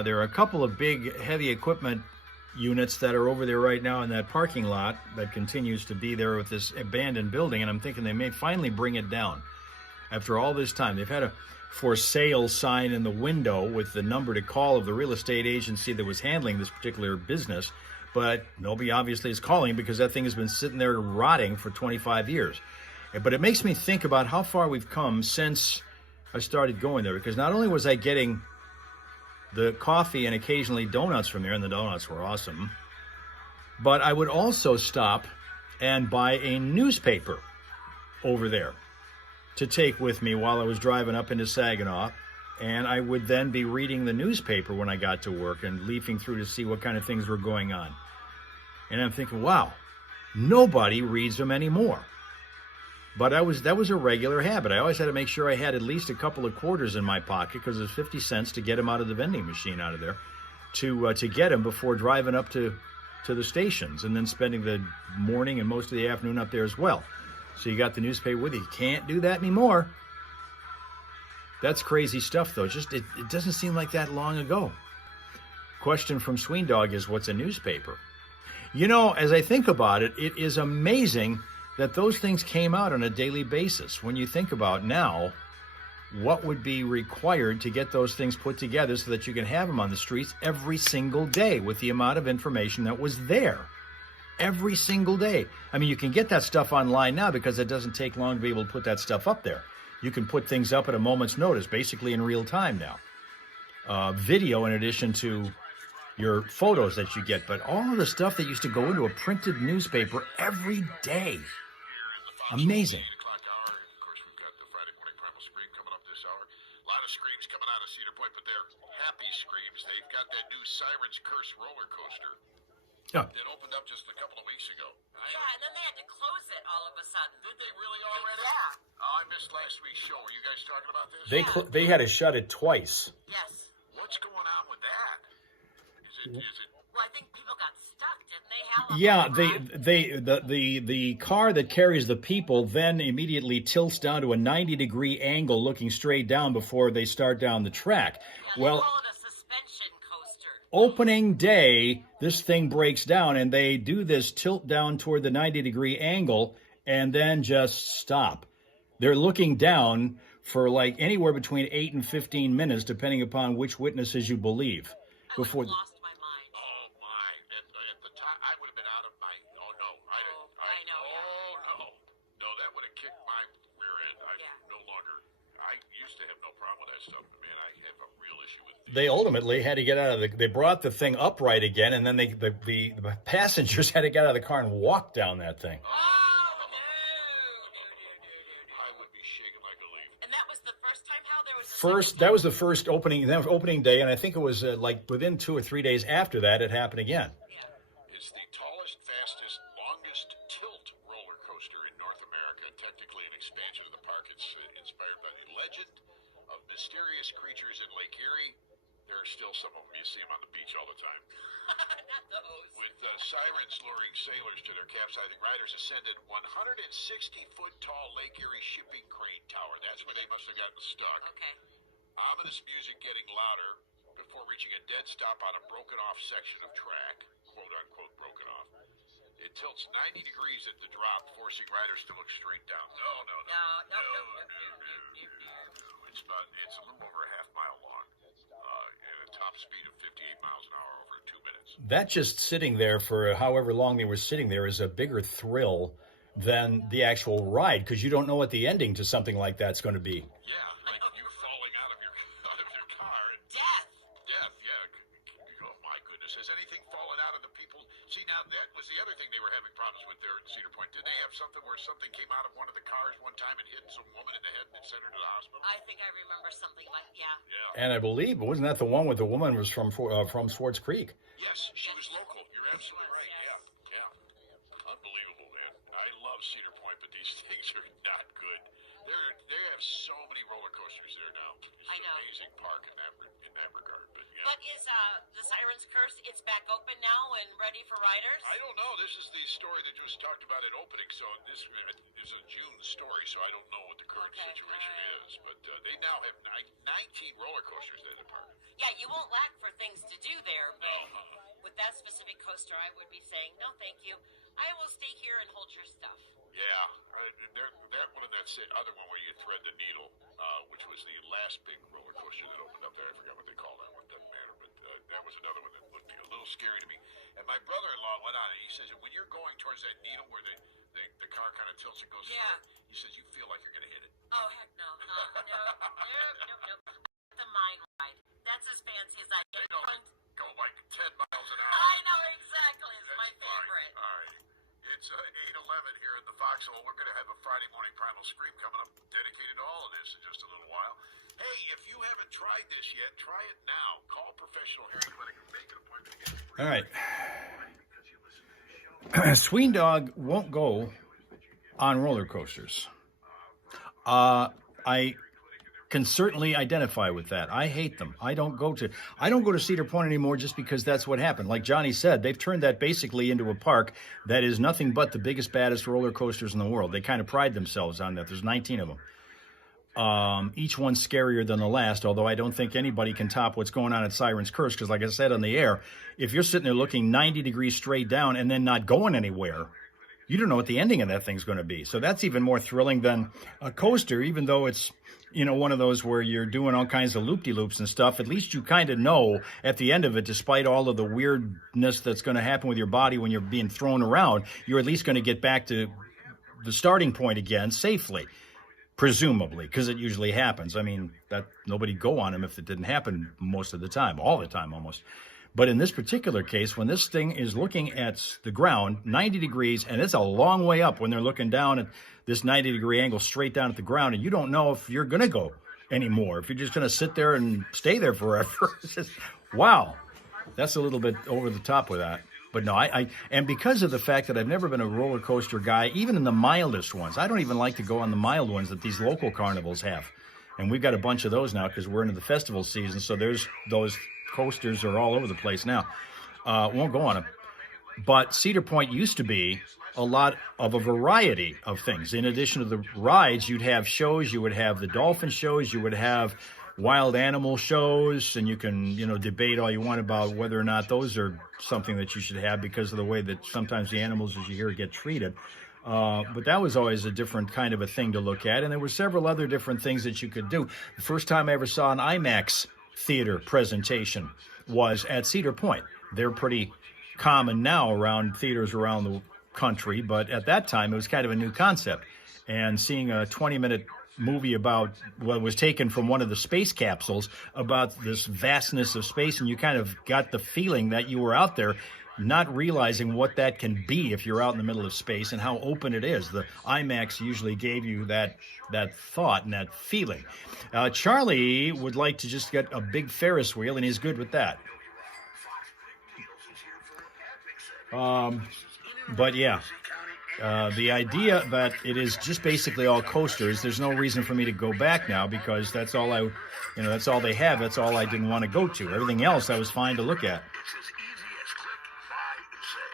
There are a couple of big, heavy equipment units that are over there right now in that parking lot that continues to be there with this abandoned building, and I'm thinking they may finally bring it down. After all this time, they've had a for sale sign in the window with the number to call of the real estate agency that was handling this particular business, but nobody obviously is calling because that thing has been sitting there rotting for 25 years. But it makes me think about how far we've come since I started going there, because not only was I getting the coffee and occasionally donuts from there, and the donuts were awesome, but I would also stop and buy a newspaper over there to take with me while I was driving up into Saginaw, and I would then be reading the newspaper when I got to work and leafing through to see what kind of things were going on. And I'm thinking, wow, nobody reads them anymore. But that was a regular habit. I always had to make sure I had at least a couple of quarters in my pocket, because it was 50 cents to get them out of the vending machine out of there, to get them before driving up to the stations, and then spending the morning and most of the afternoon up there as well. So you got the newspaper with you. You can't do that anymore. That's crazy stuff, though. It doesn't seem like that long ago. Question from Sweendog is, what's a newspaper? You know, as I think about it, it is amazing that those things came out on a daily basis. When you think about now, what would be required to get those things put together so that you can have them on the streets every single day with the amount of information that was there. Every single day. I mean, you can get that stuff online now because it doesn't take long to be able to put that stuff up there. You can put things up at a moment's notice, basically in real time now. Video in addition to your photos that you get, but all of the stuff that used to go into a printed newspaper every day. Amazing. 8 o'clock hour. Of course, we've got the Friday morning primal scream coming up this hour. A lot of screams coming out of Cedar Point, but they're happy screams. They've got that new Siren's Curse roller coaster. Yeah. It opened up just a couple of weeks ago. Yeah, and then they had to close it all of a sudden. Did they really already? Yeah. Oh, I missed last week's show. Were you guys talking about this? They had to shut it twice. Yes. What's going on with that? Is it? Well, I think people got stuck, didn't they? Yeah, the car that carries the people then immediately tilts down to a 90-degree angle looking straight down before they start down the track. Yeah, Well, they call it a suspension coaster. opening day, this thing breaks down, and they do this tilt down toward the 90-degree angle and then just stop. They're looking down for like anywhere between 8 and 15 minutes, depending upon which witnesses you believe. I would Before have lost my mind. Oh my! At the time, I would have been out of my. Oh no! I know, yeah. No! That would have kicked my rear end. Yeah. No longer. I used to have no problem with that stuff, but man, I have a real issue with. they ultimately had to get out of they brought the thing upright again, and then the passengers had to get out of the car and walk down that thing. Oh, no! That was the first opening. That was opening day, and I think it was like within 2 or 3 days after that, it happened again. It's the tallest, fastest, longest tilt roller coaster in North America. Technically an expansion of the park. It's inspired by the legend of mysterious creatures in Lake Erie. There are still some of them. You see them on the beach all the time. Not those. With sirens luring sailors to their capsizing, riders ascended 160-foot tall Lake Erie shipping crane tower. That's where they must have gotten stuck. Okay. Ominous music getting louder before reaching a dead stop on a broken-off section of track, quote-unquote broken off. It tilts 90 degrees at the drop, forcing riders to look straight down. No. It's a little over a half mile long, and a top speed of 58 miles an hour over 2 minutes. That just sitting there for however long they were sitting there is a bigger thrill than the actual ride, because you don't know what the ending to something like that's going to be. Yeah, like you falling out of your car. Death. Death, yeah. Oh my goodness, has anything fallen out of the people? See, now that was the other thing they were having problems with there at Cedar Point. Didn't they have something where something came out of one of the cars one time and hit some woman in the head and sent her to the hospital? I think I remember something like, yeah. And I believe, wasn't that the one with the woman was from Swartz Creek? Yes, she was local. You're absolutely right. Yeah. Unbelievable, man. I love Cedar Point, but these things are not good. They have so many roller coasters there now. It's I an know. amazing park in that regard. But yeah. But is the Siren's Curse, it's back open now and ready for riders? I don't know. This is the story that was talked about at opening. So this is a June story, so I don't know what the current situation is. But they now have 19 roller coasters at the park. Yeah, you won't lack for things to do there. But No. with that specific coaster, I would be saying, no, thank you. I will stay here and hold your stuff. Yeah, that one and that other one where you thread the needle, which was the last big roller coaster that opened up there. I forgot what they call that one. Doesn't matter, but that was another one that looked a little scary to me. And my brother-in-law went on it. He says when you're going towards that needle where the car kind of tilts and goes forward, he says you feel like you're going to hit it. Oh, heck no. No. The mine ride. That's as fancy as I They get. go like 10 miles an hour. I know exactly. It's my favorite. All right. It's 8:11 here in the Foxhole. We're going to have a Friday morning Primal Scream coming up dedicated to all of this in just a little while. Hey, if you haven't tried this yet, try it now. Call Professional Hearing Clinic and make an appointment to get it free. All right. Sween Dog won't go on roller coasters. I can certainly identify with that. I hate them. I don't go to Cedar Point anymore just because that's what happened. Like Johnny said, they've turned that basically into a park that is nothing but the biggest, baddest roller coasters in the world. They kind of pride themselves on that. There's 19 of them. Each one's scarier than the last, although I don't think anybody can top what's going on at Siren's Curse, because like I said on the air, if you're sitting there looking 90 degrees straight down and then not going anywhere, you don't know what the ending of that thing's going to be. So that's even more thrilling than a coaster, even though it's, one of those where you're doing all kinds of loop-de-loops and stuff. At least you kind of know at the end of it, despite all of the weirdness that's going to happen with your body when you're being thrown around, you're at least going to get back to the starting point again safely, presumably, because it usually happens. I mean, that nobody'd go on them if it didn't happen most of the time, all the time almost. But in this particular case, when this thing is looking at the ground, 90 degrees, and it's a long way up when they're looking down at this 90-degree angle straight down at the ground, and you don't know if you're going to go anymore, if you're just going to sit there and stay there forever. It's just, wow, that's a little bit over the top with that. But no, and because of the fact that I've never been a roller coaster guy, even in the mildest ones, I don't even like to go on the mild ones that these local carnivals have. And we've got a bunch of those now because we're into the festival season, so there's those coasters are all over the place now. Won't go on them. But Cedar Point used to be a lot of a variety of things. In addition to the rides, you'd have shows. You would have the dolphin shows. You would have wild animal shows. And you can, debate all you want about whether or not those are something that you should have because of the way that sometimes the animals, as you hear, get treated. But that was always a different kind of a thing to look at. And there were several other different things that you could do. The first time I ever saw an IMAX theater presentation was at Cedar Point. They're pretty common now around theaters around the country, but at that time it was kind of a new concept. And seeing a 20-minute movie about what was taken from one of the space capsules about this vastness of space, and you kind of got the feeling that you were out there, not realizing what that can be if you're out in the middle of space and how open it is. The IMAX usually gave you that thought and that feeling. Charlie would like to just get a big Ferris wheel, and he's good with that. But yeah, the idea that it is just basically all coasters, there's no reason for me to go back now because that's all that's all they have. That's all I didn't want to go to. Everything else I was fine to look at.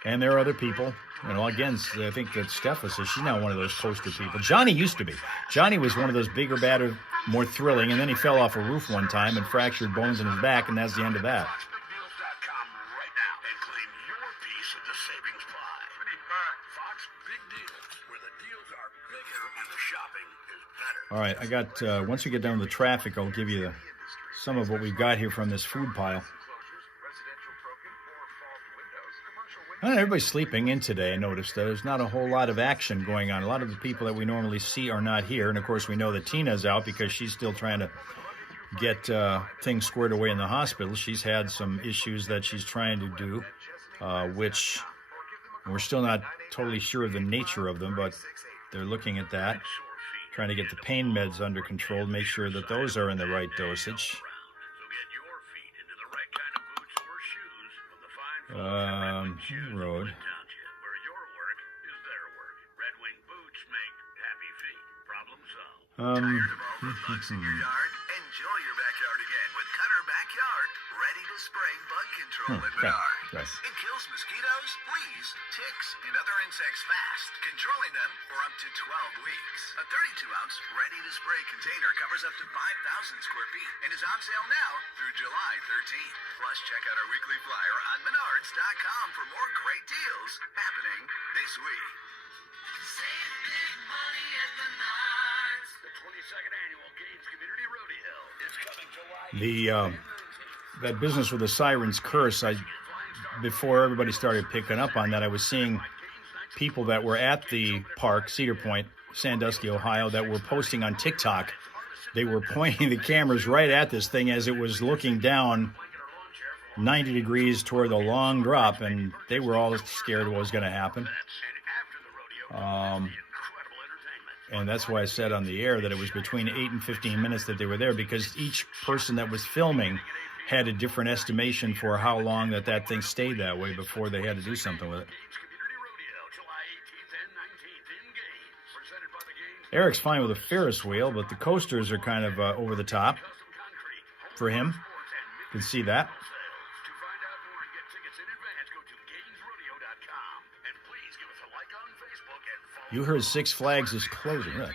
And there are other people. Again, I think that Steph says she's not one of those coaster people. Johnny used to be. Johnny was one of those bigger, badder, more thrilling, and then he fell off a roof one time and fractured bones in his back, and that's the end of that. All right, I got, once we get down to the traffic, I'll give you some of what we've got here from this food pile. Everybody's sleeping in today, I noticed. There's not a whole lot of action going on. A lot of the people that we normally see are not here. And, of course, we know that Tina's out because she's still trying to get things squared away in the hospital. She's had some issues that she's trying to do, which we're still not totally sure of the nature of them, but they're looking at that, trying to get the pain meds under control, make sure that those are in the right dosage. Road. Enjoy your backyard again with Cutter Backyard, ready to spray bug control at Menards. Right. It kills mosquitoes, fleas, ticks, and other insects fast, controlling them for up to 12 weeks. A 32-ounce ready-to-spray container covers up to 5,000 square feet and is on sale now through July 13th. Plus, check out our weekly flyer on Menards.com for more great deals happening this week. Save big money at Menards. The 22nd annual Gaines Community Rodeo is coming July. That business with the Siren's Curse, before everybody started picking up on that, I was seeing people that were at the park, Cedar Point, Sandusky, Ohio, that were posting on TikTok. They were pointing the cameras right at this thing as it was looking down 90 degrees toward the long drop, and they were all scared what was going to happen. And that's why I said on the air that it was between 8 and 15 minutes that they were there, because each person that was filming had a different estimation for how long that thing stayed that way before they had to do something with it. Eric's fine with a Ferris wheel, but the coasters are kind of over the top for him. You can see that. You heard Six Flags is closing. Really?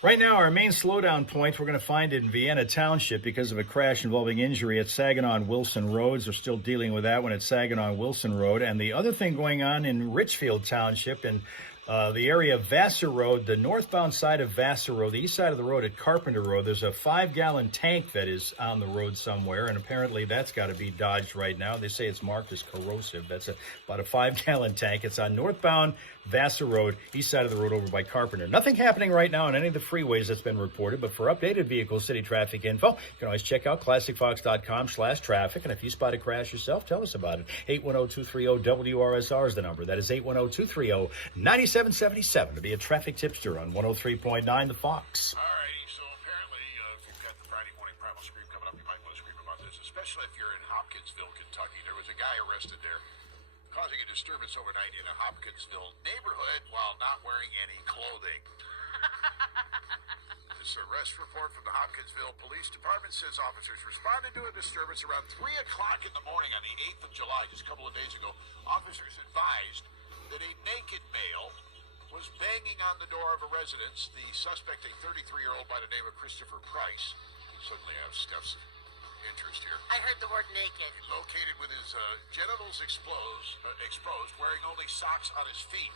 Right now, our main slowdown point we're going to find in Vienna Township because of a crash involving injury at Saginaw and Wilson Roads. They're still dealing with that one at Saginaw and Wilson Road. And the other thing going on in Richfield Township in the area of Vassar Road, the northbound side of Vassar Road, the east side of the road at Carpenter Road, there's a 5-gallon tank that is on the road somewhere, and apparently that's got to be dodged right now. They say it's marked as corrosive. That's about a 5-gallon tank. It's on northbound Vassar Road, east side of the road over by Carpenter. Nothing happening right now on any of the freeways that's been reported, but for updated vehicle city traffic info, you can always check out classicfox.com/traffic, and if you spot a crash yourself, tell us about it. 810-230-WRSR is the number. That is 810-230-9777 to be a traffic tipster on 103.9 The Fox. Alrighty, so apparently, if you've got the Friday morning primal scream coming up, you might want to scream about this, especially if you're in Hopkinsville, Kentucky. There was a guy arrested there causing a disturbance overnight in a Hopkinsville neighborhood while not wearing any clothing. This arrest report from the Hopkinsville Police Department says officers responded to a disturbance around 3 o'clock in the morning on the 8th of July, just a couple of days ago. Officers advised that a naked male was banging on the door of a residence. The suspect, a 33-year-old by the name of Christopher Price. Suddenly I have Steph's interest here. I heard the word naked. Located with his genitals exposed, wearing only socks on his feet.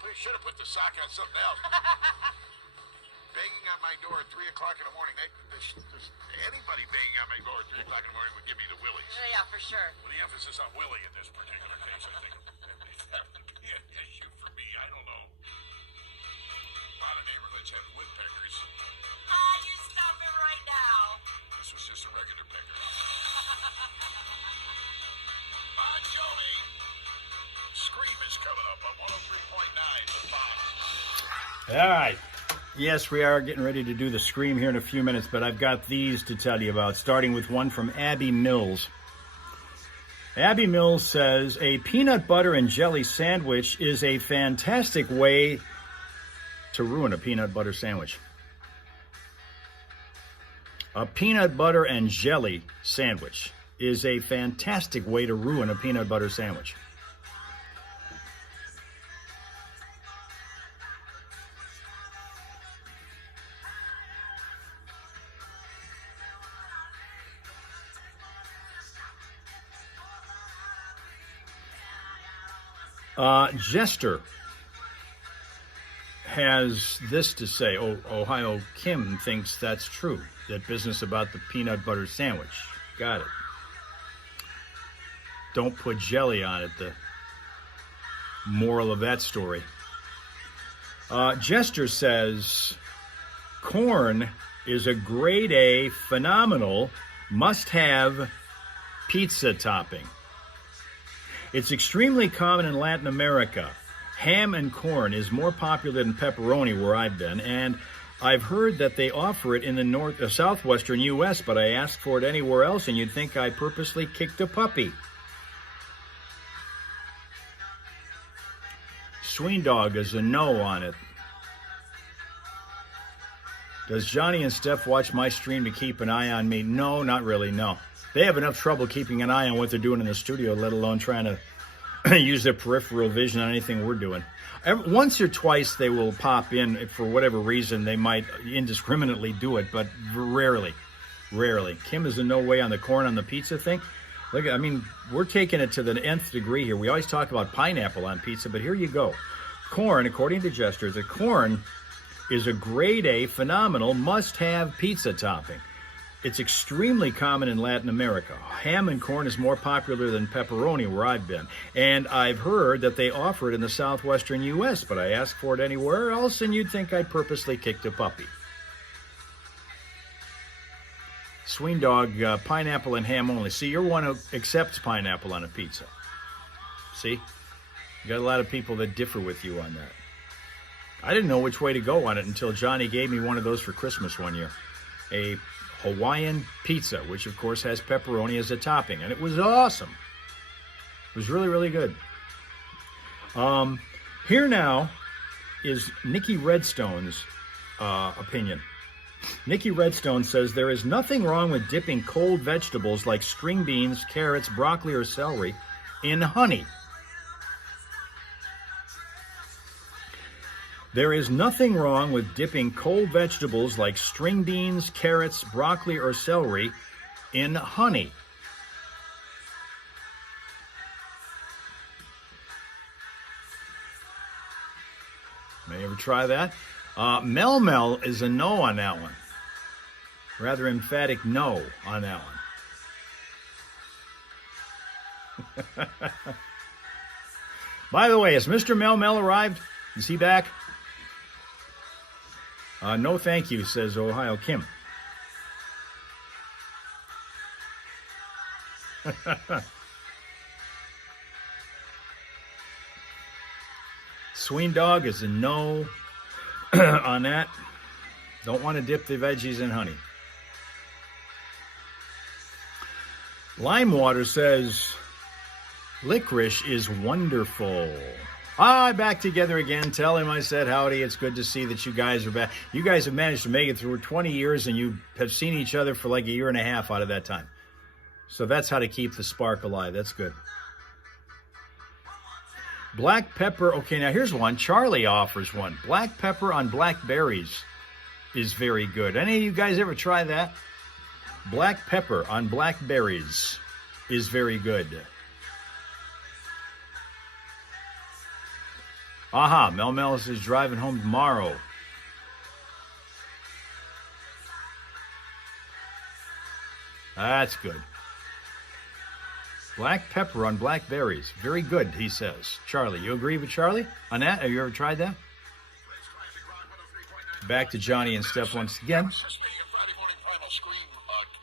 He should have put the sock on something else. Banging on my door at 3 o'clock in the morning. Anybody banging on my door at 3 o'clock in the morning would give me the willies. Yeah, for sure. With the emphasis on willy in this particular case, I think that would be an issue for me. I don't know. All right. Yes, we are getting ready to do the scream here in a few minutes, but I've got these to tell you about, starting with one from Abby Mills. Abby Mills says, a peanut butter and jelly sandwich is a fantastic way to ruin a peanut butter sandwich. A peanut butter and jelly sandwich is a fantastic way to ruin a peanut butter sandwich. Jester has this to say. Ohio Kim thinks that's true. That business about the peanut butter sandwich. Got it. Don't put jelly on it. The moral of that story. Jester says, corn is a grade A, phenomenal, must-have pizza topping. It's extremely common in Latin America. Ham and corn is more popular than pepperoni where I've been, and I've heard that they offer it in the southwestern U.S., but I asked for it anywhere else, and you'd think I purposely kicked a puppy. Sween Dog is a no on it. Does Johnny and Steph watch my stream to keep an eye on me? No, not really, no. They have enough trouble keeping an eye on what they're doing in the studio, let alone trying to use their peripheral vision on anything we're doing. Once or twice they will pop in for whatever reason. They might indiscriminately do it, but rarely. Kim is in no way on the corn on the pizza thing. Look, I mean, we're taking it to the nth degree here. We always talk about pineapple on pizza, but here you go. Corn, according to Jester, the corn is a grade A, phenomenal, must-have pizza topping. It's extremely common in Latin America. Ham and corn is more popular than pepperoni where I've been. And I've heard that they offer it in the southwestern U.S., but I asked for it anywhere else, and you'd think I purposely kicked a puppy. Sween Dog, pineapple and ham only. See, you're one who accepts pineapple on a pizza. See? You got a lot of people that differ with you on that. I didn't know which way to go on it until Johnny gave me one of those for Christmas one year. A Hawaiian pizza, which of course has pepperoni as a topping, and it was awesome. It was really, really good. Here now is Nikki Redstone's opinion. Nikki Redstone says there is nothing wrong with dipping cold vegetables like string beans, carrots, broccoli, or celery in honey. There is nothing wrong with dipping cold vegetables like string beans, carrots, broccoli, or celery in honey. May you ever try that? Mel is a no on that one. Rather emphatic no on that one. By the way, has Mr. Mel arrived? Is he back? No thank you, says Ohio Kim. Sween Dog is a no on that. Don't want to dip the veggies in honey. Limewater says licorice is wonderful. Hi, back together again. Tell him I said howdy. It's good to see that you guys are back. You guys have managed to make it through 20 years, and you have seen each other for like a year and a half out of that time. So that's how to keep the spark alive. That's good. Black pepper. Okay, now here's one. Charlie offers one. Black pepper on blackberries is very good. Any of you guys ever try that? Black pepper on blackberries is very good. Aha, Mel is driving home tomorrow. That's good. Black pepper on blackberries. Very good, he says. Charlie, you agree with Charlie on that? Have you ever tried that? Back to Johnny and Steph once again. Participating in Friday Morning Primal Scream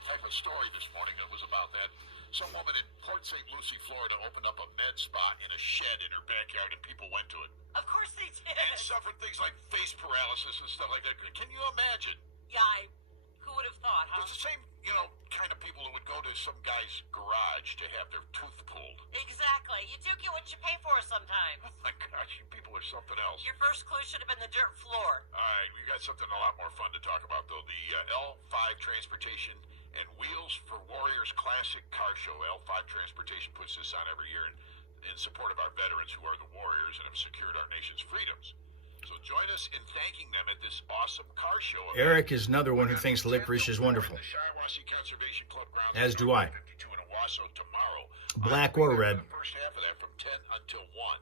type of story this morning that was about that. Some woman in Port St. Lucie, Florida, opened up a med spa in a shed in her backyard, and people went to it. Of course they did. And suffered things like face paralysis and stuff like that. Can you imagine? Yeah, who would have thought, huh? It's the same, kind of people who would go to some guy's garage to have their tooth pulled. Exactly. You do get what you pay for sometimes. Oh my gosh, you people are something else. Your first clue should have been the dirt floor. All right, we got something a lot more fun to talk about, though. The L5 Transportation and Wheels for Warriors Classic Car Show. L5 Transportation puts this on every year in support of our veterans who are the warriors and have secured our nation's freedoms. So join us in thanking them at this awesome car show. Eric is another one who thinks licorice is wonderful. The Shiawassee Conservation Club grounds. As do I. 52 in Owasso tomorrow. Black or red. The first half of that from 10 until 1.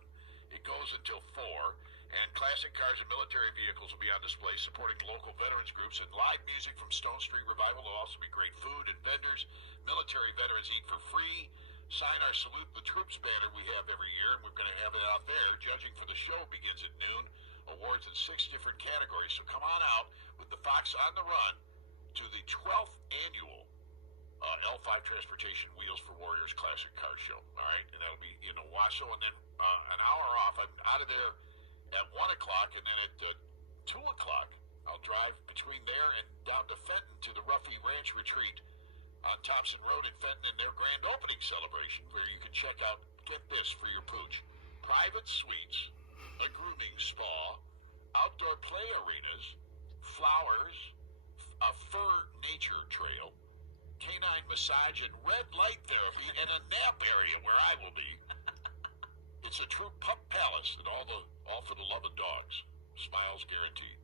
It goes until 4. And classic cars and military vehicles will be on display supporting local veterans groups, and live music from Stone Street Revival. There'll also be great food and vendors. Military veterans eat for free. Sign our Salute the Troops banner we have every year, and we're going to have it out there. Judging for the show begins at noon. Awards in 6 different categories. So come on out with the Fox on the Run to the 12th annual L5 Transportation Wheels for Warriors Classic Car Show. All right, and that'll be in Owasso, and then an hour off. I'm out of there at 1 o'clock, and then at 2 o'clock, I'll drive between there and down to Fenton to the Ruffy Ranch Retreat on Thompson Road in Fenton in their grand opening celebration, where you can check out, get this for your pooch, private suites, a grooming spa, outdoor play arenas, flowers, a fur nature trail, canine massage and red light therapy, and a nap area where I will be. It's a true pup palace, and all for the love of dogs. Smiles guaranteed.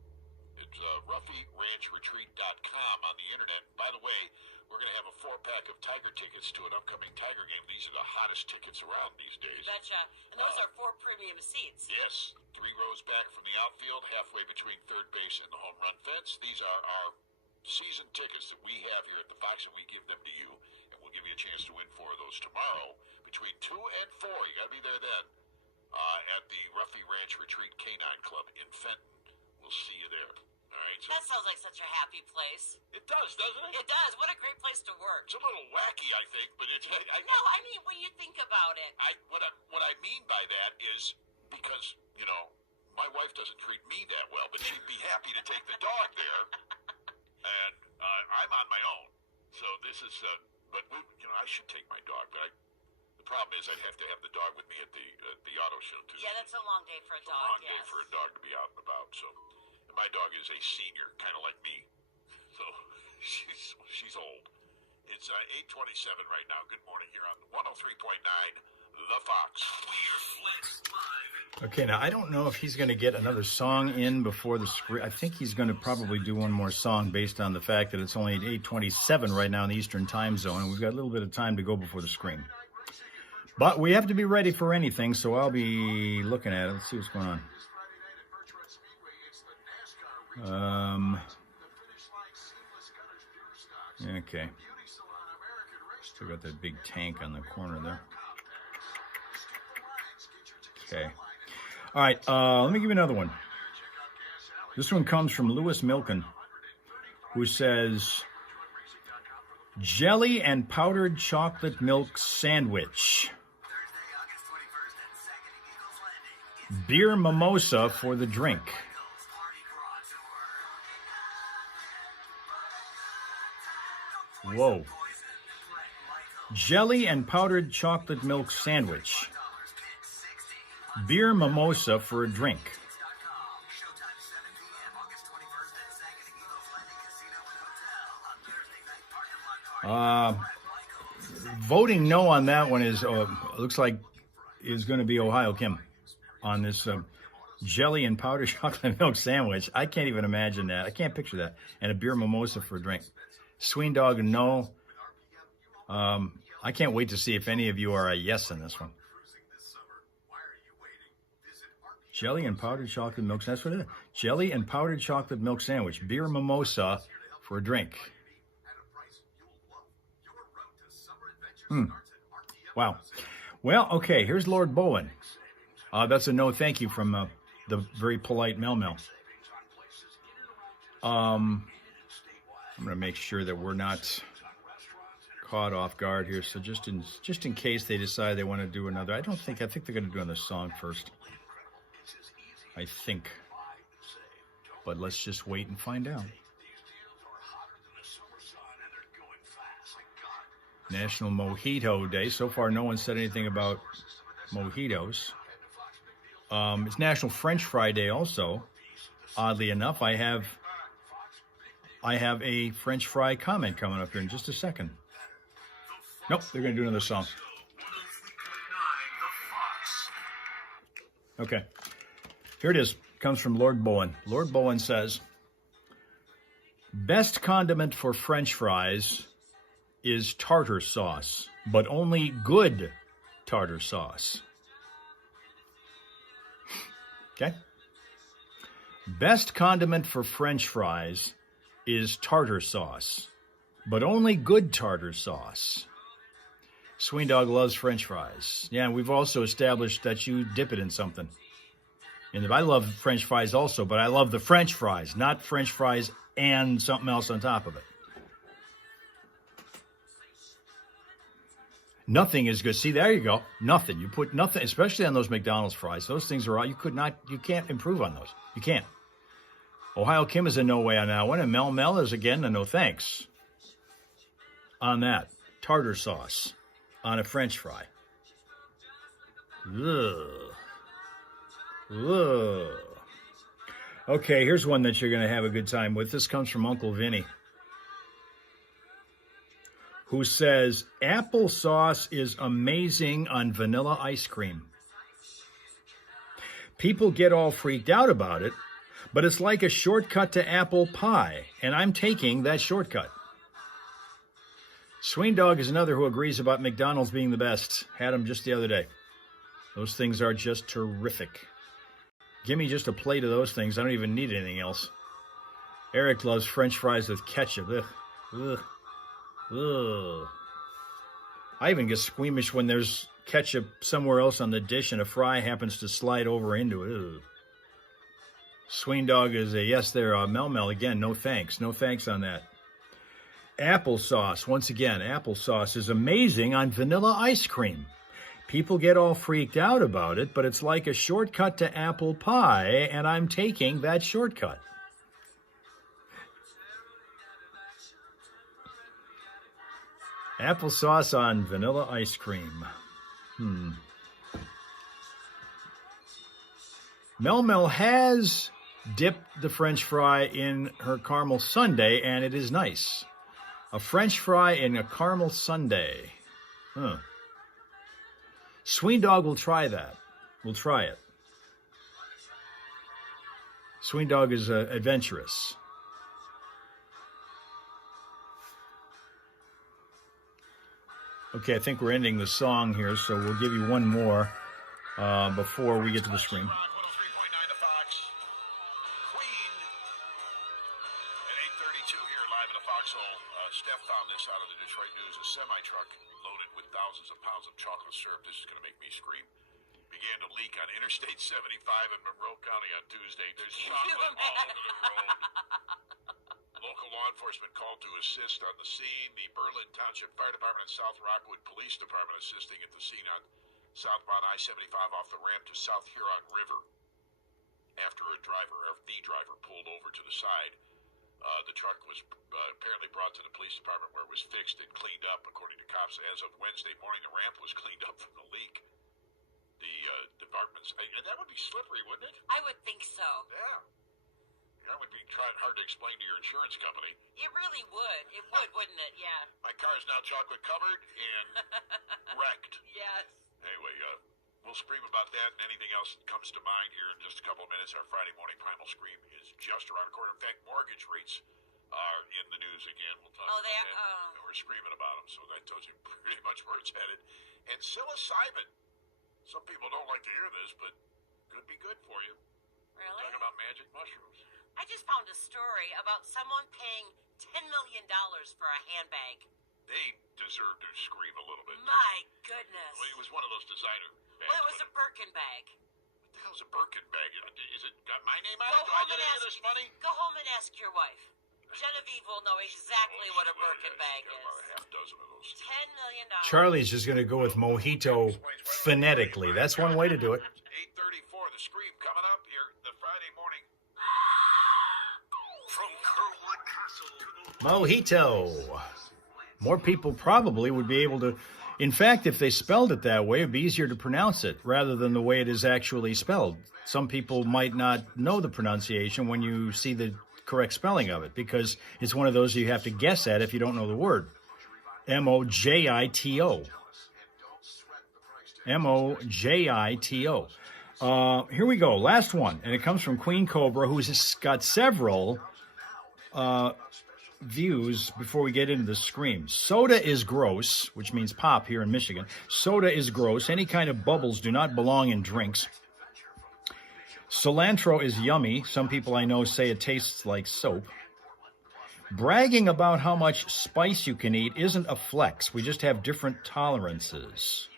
It's RuffyRanchRetreat.com on the internet. By the way, we're going to have a 4-pack of Tiger tickets to an upcoming Tiger game. These are the hottest tickets around these days. Betcha. And those are 4 premium seats. Yes. 3 rows back from the outfield, halfway between third base and the home run fence. These are our season tickets that we have here at the Fox, and we give them to you. And we'll give you a chance to win 4 of those tomorrow between 2 and 4. You got to be there then at the Ruffy Ranch Retreat Canine Club in Fenton. We'll see you there. All right. So That sounds like such a happy place. it does, doesn't it? It does. What a great place to work. It's a little wacky, I think, but it's. No, I mean, when you think about it. What I mean by that is because my wife doesn't treat me that well, but she'd be happy to take the dog there, and I'm on my own. So this is. But I should take my dog, but the problem is I'd have to have the dog with me at the auto show too. Yeah, that's a long day for a It's dog. a long day yes. for a dog to be out and about. So my dog is a senior, kind of like me. So she's old. It's 8:27 right now. Good morning here on 103.9 The Fox. We're Flex Live. Okay, now I don't know if he's going to get another song in before the screen. I think he's going to probably do one more song based on the fact that it's only 8:27 right now in the Eastern Time Zone, and we've got a little bit of time to go before the screen. But we have to be ready for anything, so I'll be looking at it. Let's see what's going on. Okay. Still got that big tank on the corner there. Okay. All right, let me give you another one. This one comes from Lewis Milken, who says, jelly and powdered chocolate milk sandwich. Beer mimosa for the drink. Whoa. Jelly and powdered chocolate milk sandwich. Beer mimosa for a drink. Voting no on that one is looks like is going to be Ohio Kim on this jelly and powdered chocolate milk sandwich. I can't even imagine that. I can't picture that. And a beer mimosa for a drink. Sween Dog, no. I can't wait to see if any of you are a yes on this one. Jelly and powdered chocolate milk. That's what it is. Jelly and powdered chocolate milk sandwich. Beer mimosa for a drink. Wow. Well, okay. Here's Lord Bowen. That's a no thank you from the very polite Mel Mel. I'm going to make sure that we're not caught off guard here, so just in case they decide they want to do another, I think they're going to do another song first. I think. But let's just wait and find out. National Mojito Day. So far, no one said anything about mojitos. It's National French Fry Day also. Oddly enough, I have a French fry comment coming up here in just a second. Nope, they're going to do another song. Okay. Here it is. Comes from Lord Bowen. Lord Bowen says, best condiment for French fries is tartar sauce, but only good tartar sauce. Okay? Best condiment for French fries is tartar sauce, but only good tartar sauce. Sween Dog loves French fries. Yeah, and we've also established that you dip it in something. And I love French fries also, but I love the French fries, not French fries and something else on top of it. Nothing is good. See, there you go. Nothing. You put nothing, especially on those McDonald's fries. Those things are all, you can't improve on those. You can't. Ohio Kim is a no way on that one, and Mel is again a no thanks on that. Tartar sauce on a French fry. Ugh. Ugh. Okay, here's one that you're going to have a good time with. This comes from Uncle Vinny, who says, applesauce is amazing on vanilla ice cream. People get all freaked out about it, but it's like a shortcut to apple pie, and I'm taking that shortcut. Sween Dog is another who agrees about McDonald's being the best. Had them just the other day. Those things are just terrific. Give me just a plate of those things. I don't even need anything else. Eric loves French fries with ketchup. Ugh. Ugh. Ugh. I even get squeamish when there's ketchup somewhere else on the dish and a fry happens to slide over into it. Ugh. Sween Dog is a yes there. Mel again, no thanks. No thanks on that. Applesauce, once again, applesauce is amazing on vanilla ice cream. People get all freaked out about it, but it's like a shortcut to apple pie, and I'm taking that shortcut. Applesauce on vanilla ice cream. Mel has dipped the French fry in her caramel sundae, and it is nice. A French fry in a caramel sundae. Sween Dog will try that. We'll try it. Sween Dog is adventurous. Okay, I think we're ending the song here, so we'll give you one more before we get to the stream. Steph found this out of the Detroit News. A semi-truck loaded with thousands of pounds of chocolate syrup, this is going to make me scream, began to leak on Interstate 75 in Monroe County on Tuesday. There's chocolate all over the road. Local law enforcement called to assist on the scene. The Berlin Township Fire Department and South Rockwood Police Department assisting at the scene on southbound I-75 off the ramp to South Huron River. After the driver pulled over to the side. The truck was apparently brought to the police department where it was fixed and cleaned up, according to cops. As of Wednesday morning, the ramp was cleaned up from the leak. The departments, and that would be slippery, wouldn't it? I would think so. Yeah. That would be hard to explain to your insurance company. It really would. It would, wouldn't it? Yeah. My car is now chocolate covered and wrecked. Yes. Anyway, we'll scream about that and anything else that comes to mind here in just a couple of minutes. Our Friday morning primal scream is just around the corner. In fact, mortgage rates are in the news again. We'll talk about that. And we're screaming about them, so that tells you pretty much where it's headed. And psilocybin. Some people don't like to hear this, but could be good for you. Really? Talking about magic mushrooms. I just found a story about someone paying $10 million for a handbag. They deserve to scream a little bit. My goodness. Well, it was one of those designer bags. Well, it was a Birkin bag. What the hell's a Birkin bag? Is it got my name on Go it? Do I home get and any of ask- this money? Go home and ask your wife. Genevieve will know exactly what a Birkin bag Got is. about a half dozen of those. million. Charlie's just going to go with mojito phonetically. That's one way to do it. 8:34, the Scream coming up here, the Friday morning. From Curwood Castle to the Mojito. More people probably would be able to. In fact, if they spelled it that way, it'd be easier to pronounce it rather than the way it is actually spelled. Some people might not know the pronunciation when you see the correct spelling of it, because it's one of those you have to guess at if you don't know the word. M-O-J-I-T-O. M-O-J-I-T-O. Here we go. Last one. And it comes from Queen Cobra, who's got several views before we get into the Scream. Soda is gross, which means pop here in Michigan. Soda is gross. Any kind of bubbles do not belong in drinks. Cilantro is yummy. Some people I know say it tastes like soap. Bragging about how much spice you can eat isn't a flex. We just have different tolerances.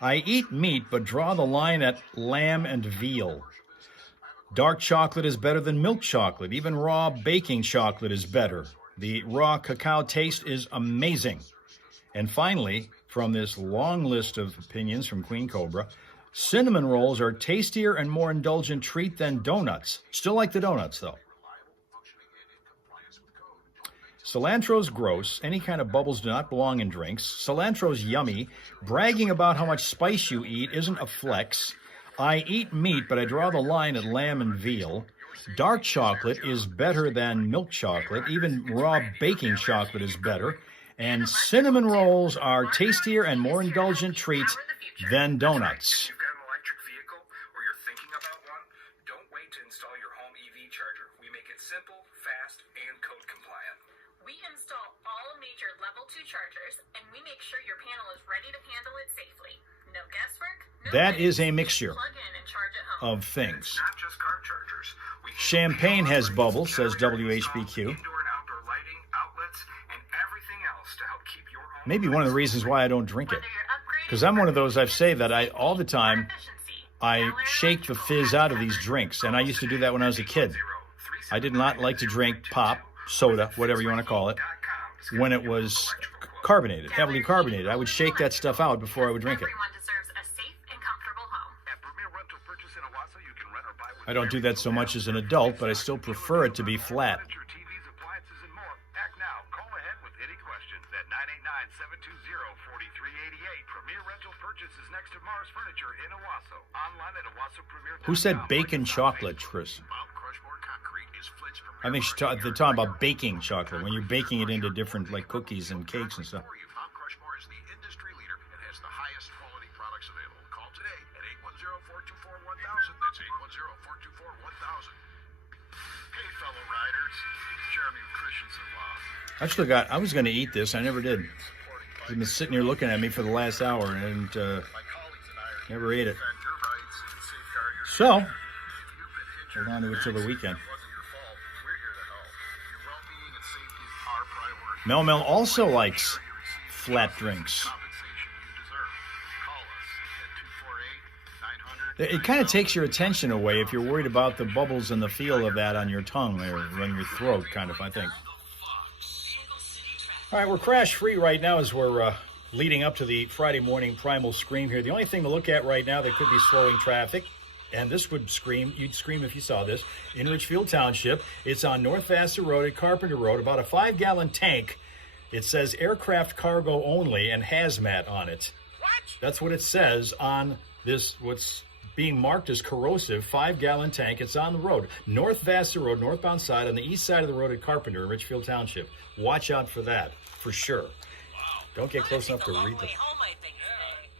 I eat meat, but draw the line at lamb and veal. Dark chocolate is better than milk chocolate. Even raw baking chocolate is better. The raw cacao taste is amazing. And finally, from this long list of opinions from Queen Cobra, cinnamon rolls are tastier and more indulgent treat than donuts. Still like the donuts, though. Cilantro's gross. Any kind of bubbles do not belong in drinks. Cilantro's yummy. Bragging about how much spice you eat isn't a flex. I eat meat, but I draw the line at lamb and veal. Dark chocolate is better than milk chocolate. Even raw baking chocolate is better. And cinnamon rolls are tastier and more indulgent treats than donuts. You've got an electric vehicle or you're thinking about one? Don't wait to install your home EV charger. We make it simple, fast, and code compliant. We install all major level 2 chargers, and we make sure your panel is ready to handle it safely. No guesswork. No That wait. is a mixture Plug in and charge at home. of things. Not just car chargers. We Champagne has bubbles, says Indoor WHBQ. and outdoor lighting, outlets, and everything else to help keep your home. Maybe one of the reasons why I don't drink it. Whether you're upgrading Because I'm one of those, I've said that all the or time, efficiency, I Bel Air shake the fizz out of these drinks. And I used to do that when I was a kid. I did not like to drink pop, soda, whatever you want to call it, when it was carbonated, heavily carbonated. I would shake that stuff out before I would drink it. Everyone deserves a safe and comfortable home. At Premier Rental Purchase in Owasso, you can rent or buy with I don't do that so much as an adult, but I still prefer it to be flat. furniture, TVs, appliances, and more. Act now. Call ahead with any questions at 989-720-4388. Premier Rental Purchase is next to Mars Furniture in Owasso. Online at OwassoPremier.com. Who said bacon chocolate, Chris? Mount Crushmore Concrete is Flint's I think they're talking about baking chocolate, when you're baking it into different, like, cookies and cakes and stuff. Mount Crushmore is the industry leader and has the highest quality products available. Call today at 810-424-1000. That's 810-424-1000. Hey, fellow riders. Jeremy Christensen I was going to eat this. I never did. You've been sitting here looking at me for the last hour and never ate it. So, hold on to it till the weekend. Mel Mel also likes flat drinks. It kind of takes your attention away if you're worried about the bubbles and the feel of that on your tongue or on your throat, kind of, I think. All right, we're crash-free right now as we're leading up to the Friday morning primal scream here. The only thing to look at right now that could be slowing traffic, and this would scream, you'd scream if you saw this, in Richfield Township. It's on North Vassar Road at Carpenter Road, about a 5-gallon tank. It says aircraft cargo only and hazmat on it. What? That's what it says on this, what's being marked as corrosive 5-gallon tank. It's on the road, North Vassar Road, northbound side, on the east side of the road at Carpenter in Richfield Township. Watch out for that, for sure. Wow. Don't get close enough to read the... Home, I think,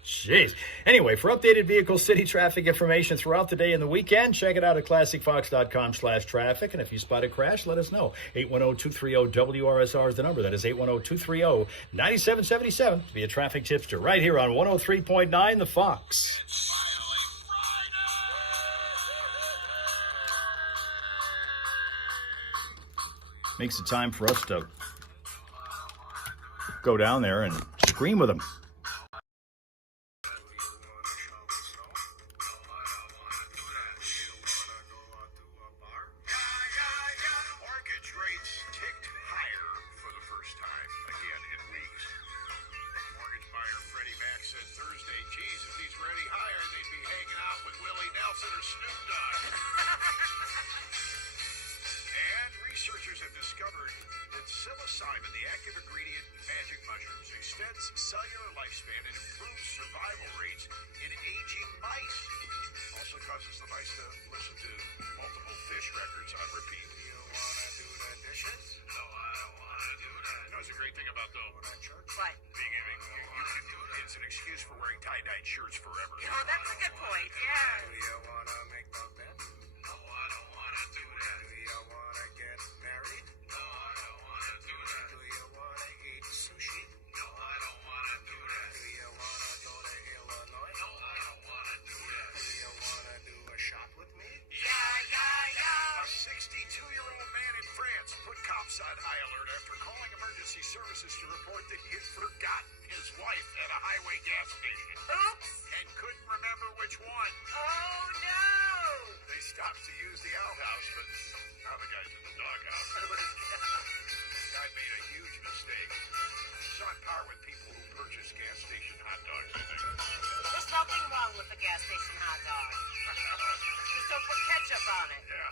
today. Jeez. Anyway, for updated vehicle city traffic information throughout the day and the weekend, check it out at classicfox.com/traffic. And if you spot a crash, let us know. 810-230-WRSR is the number. That is 810-230-9777 to be a traffic tipster right here on 103.9 The Fox. Makes it time for us to go down there and scream with them. Mortgage rates ticked higher for the first time again in weeks. Mortgage cellular lifespan and improves survival rates in aging mice. Also causes the mice to listen to multiple Fish records on repeat. You wanna do the dishes? No, I don't wanna do that. You know, it's a great thing about the What? it's an excuse for wearing tie-dyed shirts forever. Oh, that's a good point. Yeah. Do you wanna make the bed? No, I don't wanna do that. Do you wanna get married? No, I don't wanna do that. Do you wanna eat sushi? No, I don't wanna do that. Do you wanna go to Illinois? No, I don't wanna do that. Do you wanna do a shot with me? Yeah. A 62-year-old man in France put cops on high alert after calling emergency services to report that he had forgotten his wife at a highway gas station. Oops. And couldn't remember which one. Oh, no. They stopped to use the outhouse, but now the guy's in the doghouse. Guy made a huge mistake. It's on par with people who purchase gas station hot dogs, I think. There's nothing wrong with the gas station hot dog. Just don't put ketchup on it. Yeah.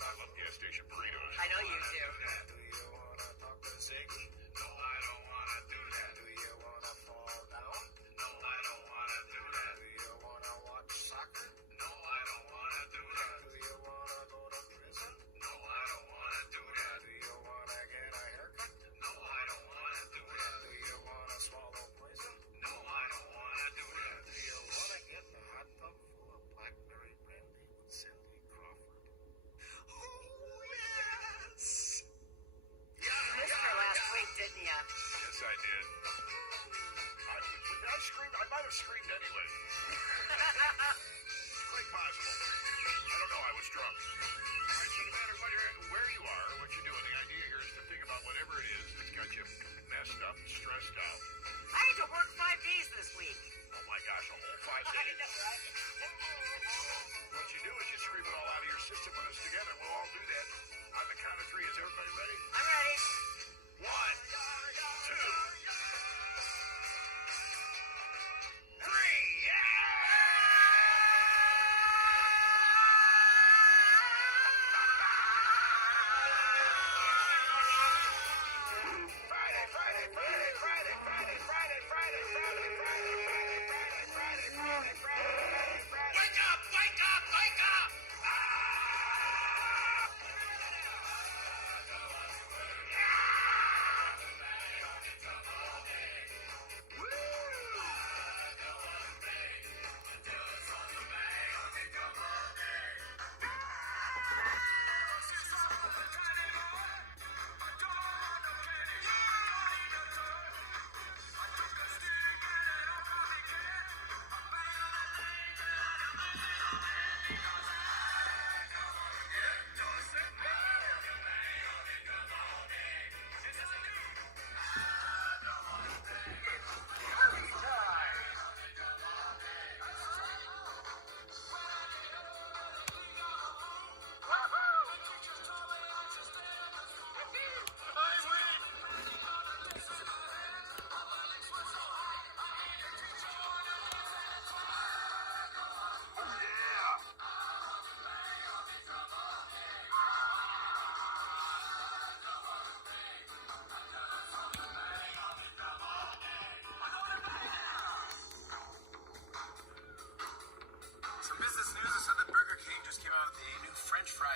I love gas station burritos. I know you do. Do you want to talk to Ziggy? No, I don't want to do that. Do you want to fall down? No, I don't want to do that. Do you want to watch soccer? No, I don't want to do that. Do you want to go to prison? No, I don't want to do that. Do you want to get a haircut? No, I don't want to do that. Do you want to swallow poison? No, I don't want to do that. Do you want to get the hot tub full of blackberry brandy with Cindy Crawford? Oh, yes! You missed her last week, didn't you? Yes, I did. I screamed. I might have screamed anyway. Quite possible. I don't know. I was drunk. It shouldn't matter where you are or what you're doing. The idea here is to think about whatever it is that's got you messed up and stressed out. I had to work 5 days this week. Oh my gosh, a whole 5 I days. know, right? What you do is you scream it all out of your system with us together. We'll all do that. On the count of 3, is everybody ready? I'm ready. 1, 2, 3. Wake up!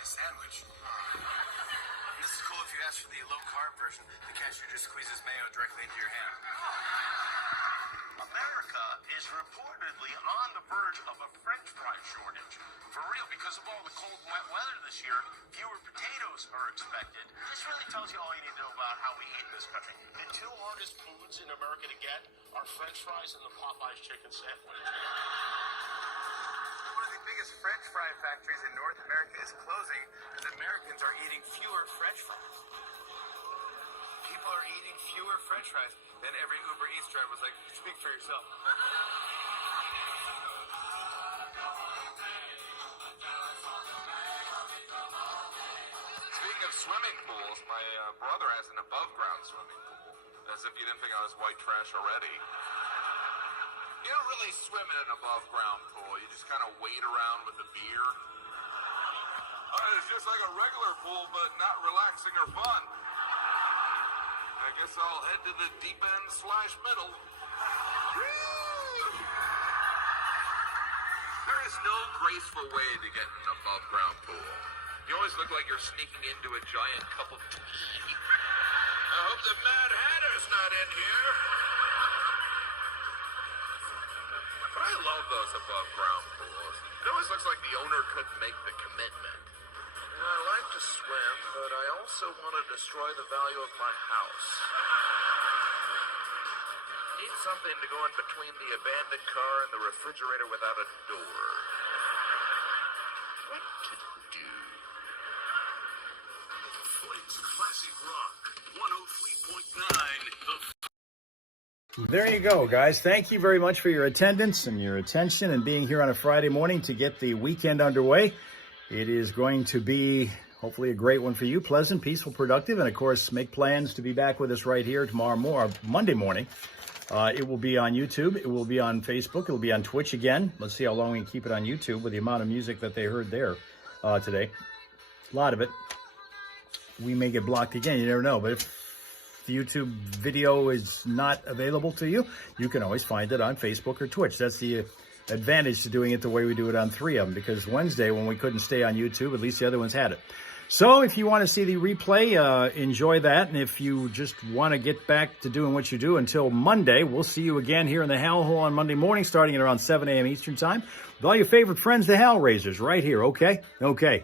sandwich. This is cool if you ask for the low-carb version. The cashier just squeezes mayo directly into your hand. America is reportedly on the verge of a French fry shortage. For real, because of all the cold and wet weather this year, fewer potatoes are expected. This really tells you all you need to know about how we eat in this country. The two hardest foods in America to get are French fries and the Popeyes chicken sandwich. One of the biggest French fry factories in North America is closing because Americans are eating fewer French fries. People are eating fewer French fries. Then every Uber Eats driver was like, speak for yourself. Speaking of swimming pools, my brother has an above-ground swimming pool. As if you didn't think I was white trash already. You don't really swim in an above-ground pool. You just kind of wade around with a beer. It's just like a regular pool, but not relaxing or fun. guess I'll head to the deep end / middle. There is no graceful way to get an above-ground pool. You always look like you're sneaking into a giant cup of tea. I hope the Mad Hatter's not in here. But I love those above-ground pools. It always looks like the owner couldn't make the commitment. I like to swim, but I also want to destroy the value of my house. Need something to go in between the abandoned car and the refrigerator without a door. What to do? Flake's Classic Rock 103.9. There you go, guys. Thank you very much for your attendance and your attention and being here on a Friday morning to get the weekend underway. It is going to be hopefully a great one for you, pleasant, peaceful, productive, and of course, make plans to be back with us right here Monday morning. It will be on YouTube. It will be on Facebook. It will be on Twitch again. Let's see how long we can keep it on YouTube with the amount of music that they heard there today. A lot of it. We may get blocked again. You never know. But if the YouTube video is not available to you, you can always find it on Facebook or Twitch. That's the advantage to doing it the way we do it on 3 of them, because Wednesday, when we couldn't stay on YouTube, at least the other ones had it. So if you want to see the replay, enjoy that. And if you just want to get back to doing what you do until Monday, we'll see you again here in the Hal Hole on Monday morning, starting at around 7 a.m. Eastern Time, with all your favorite friends, the Hal Raisers, right here, okay? Okay.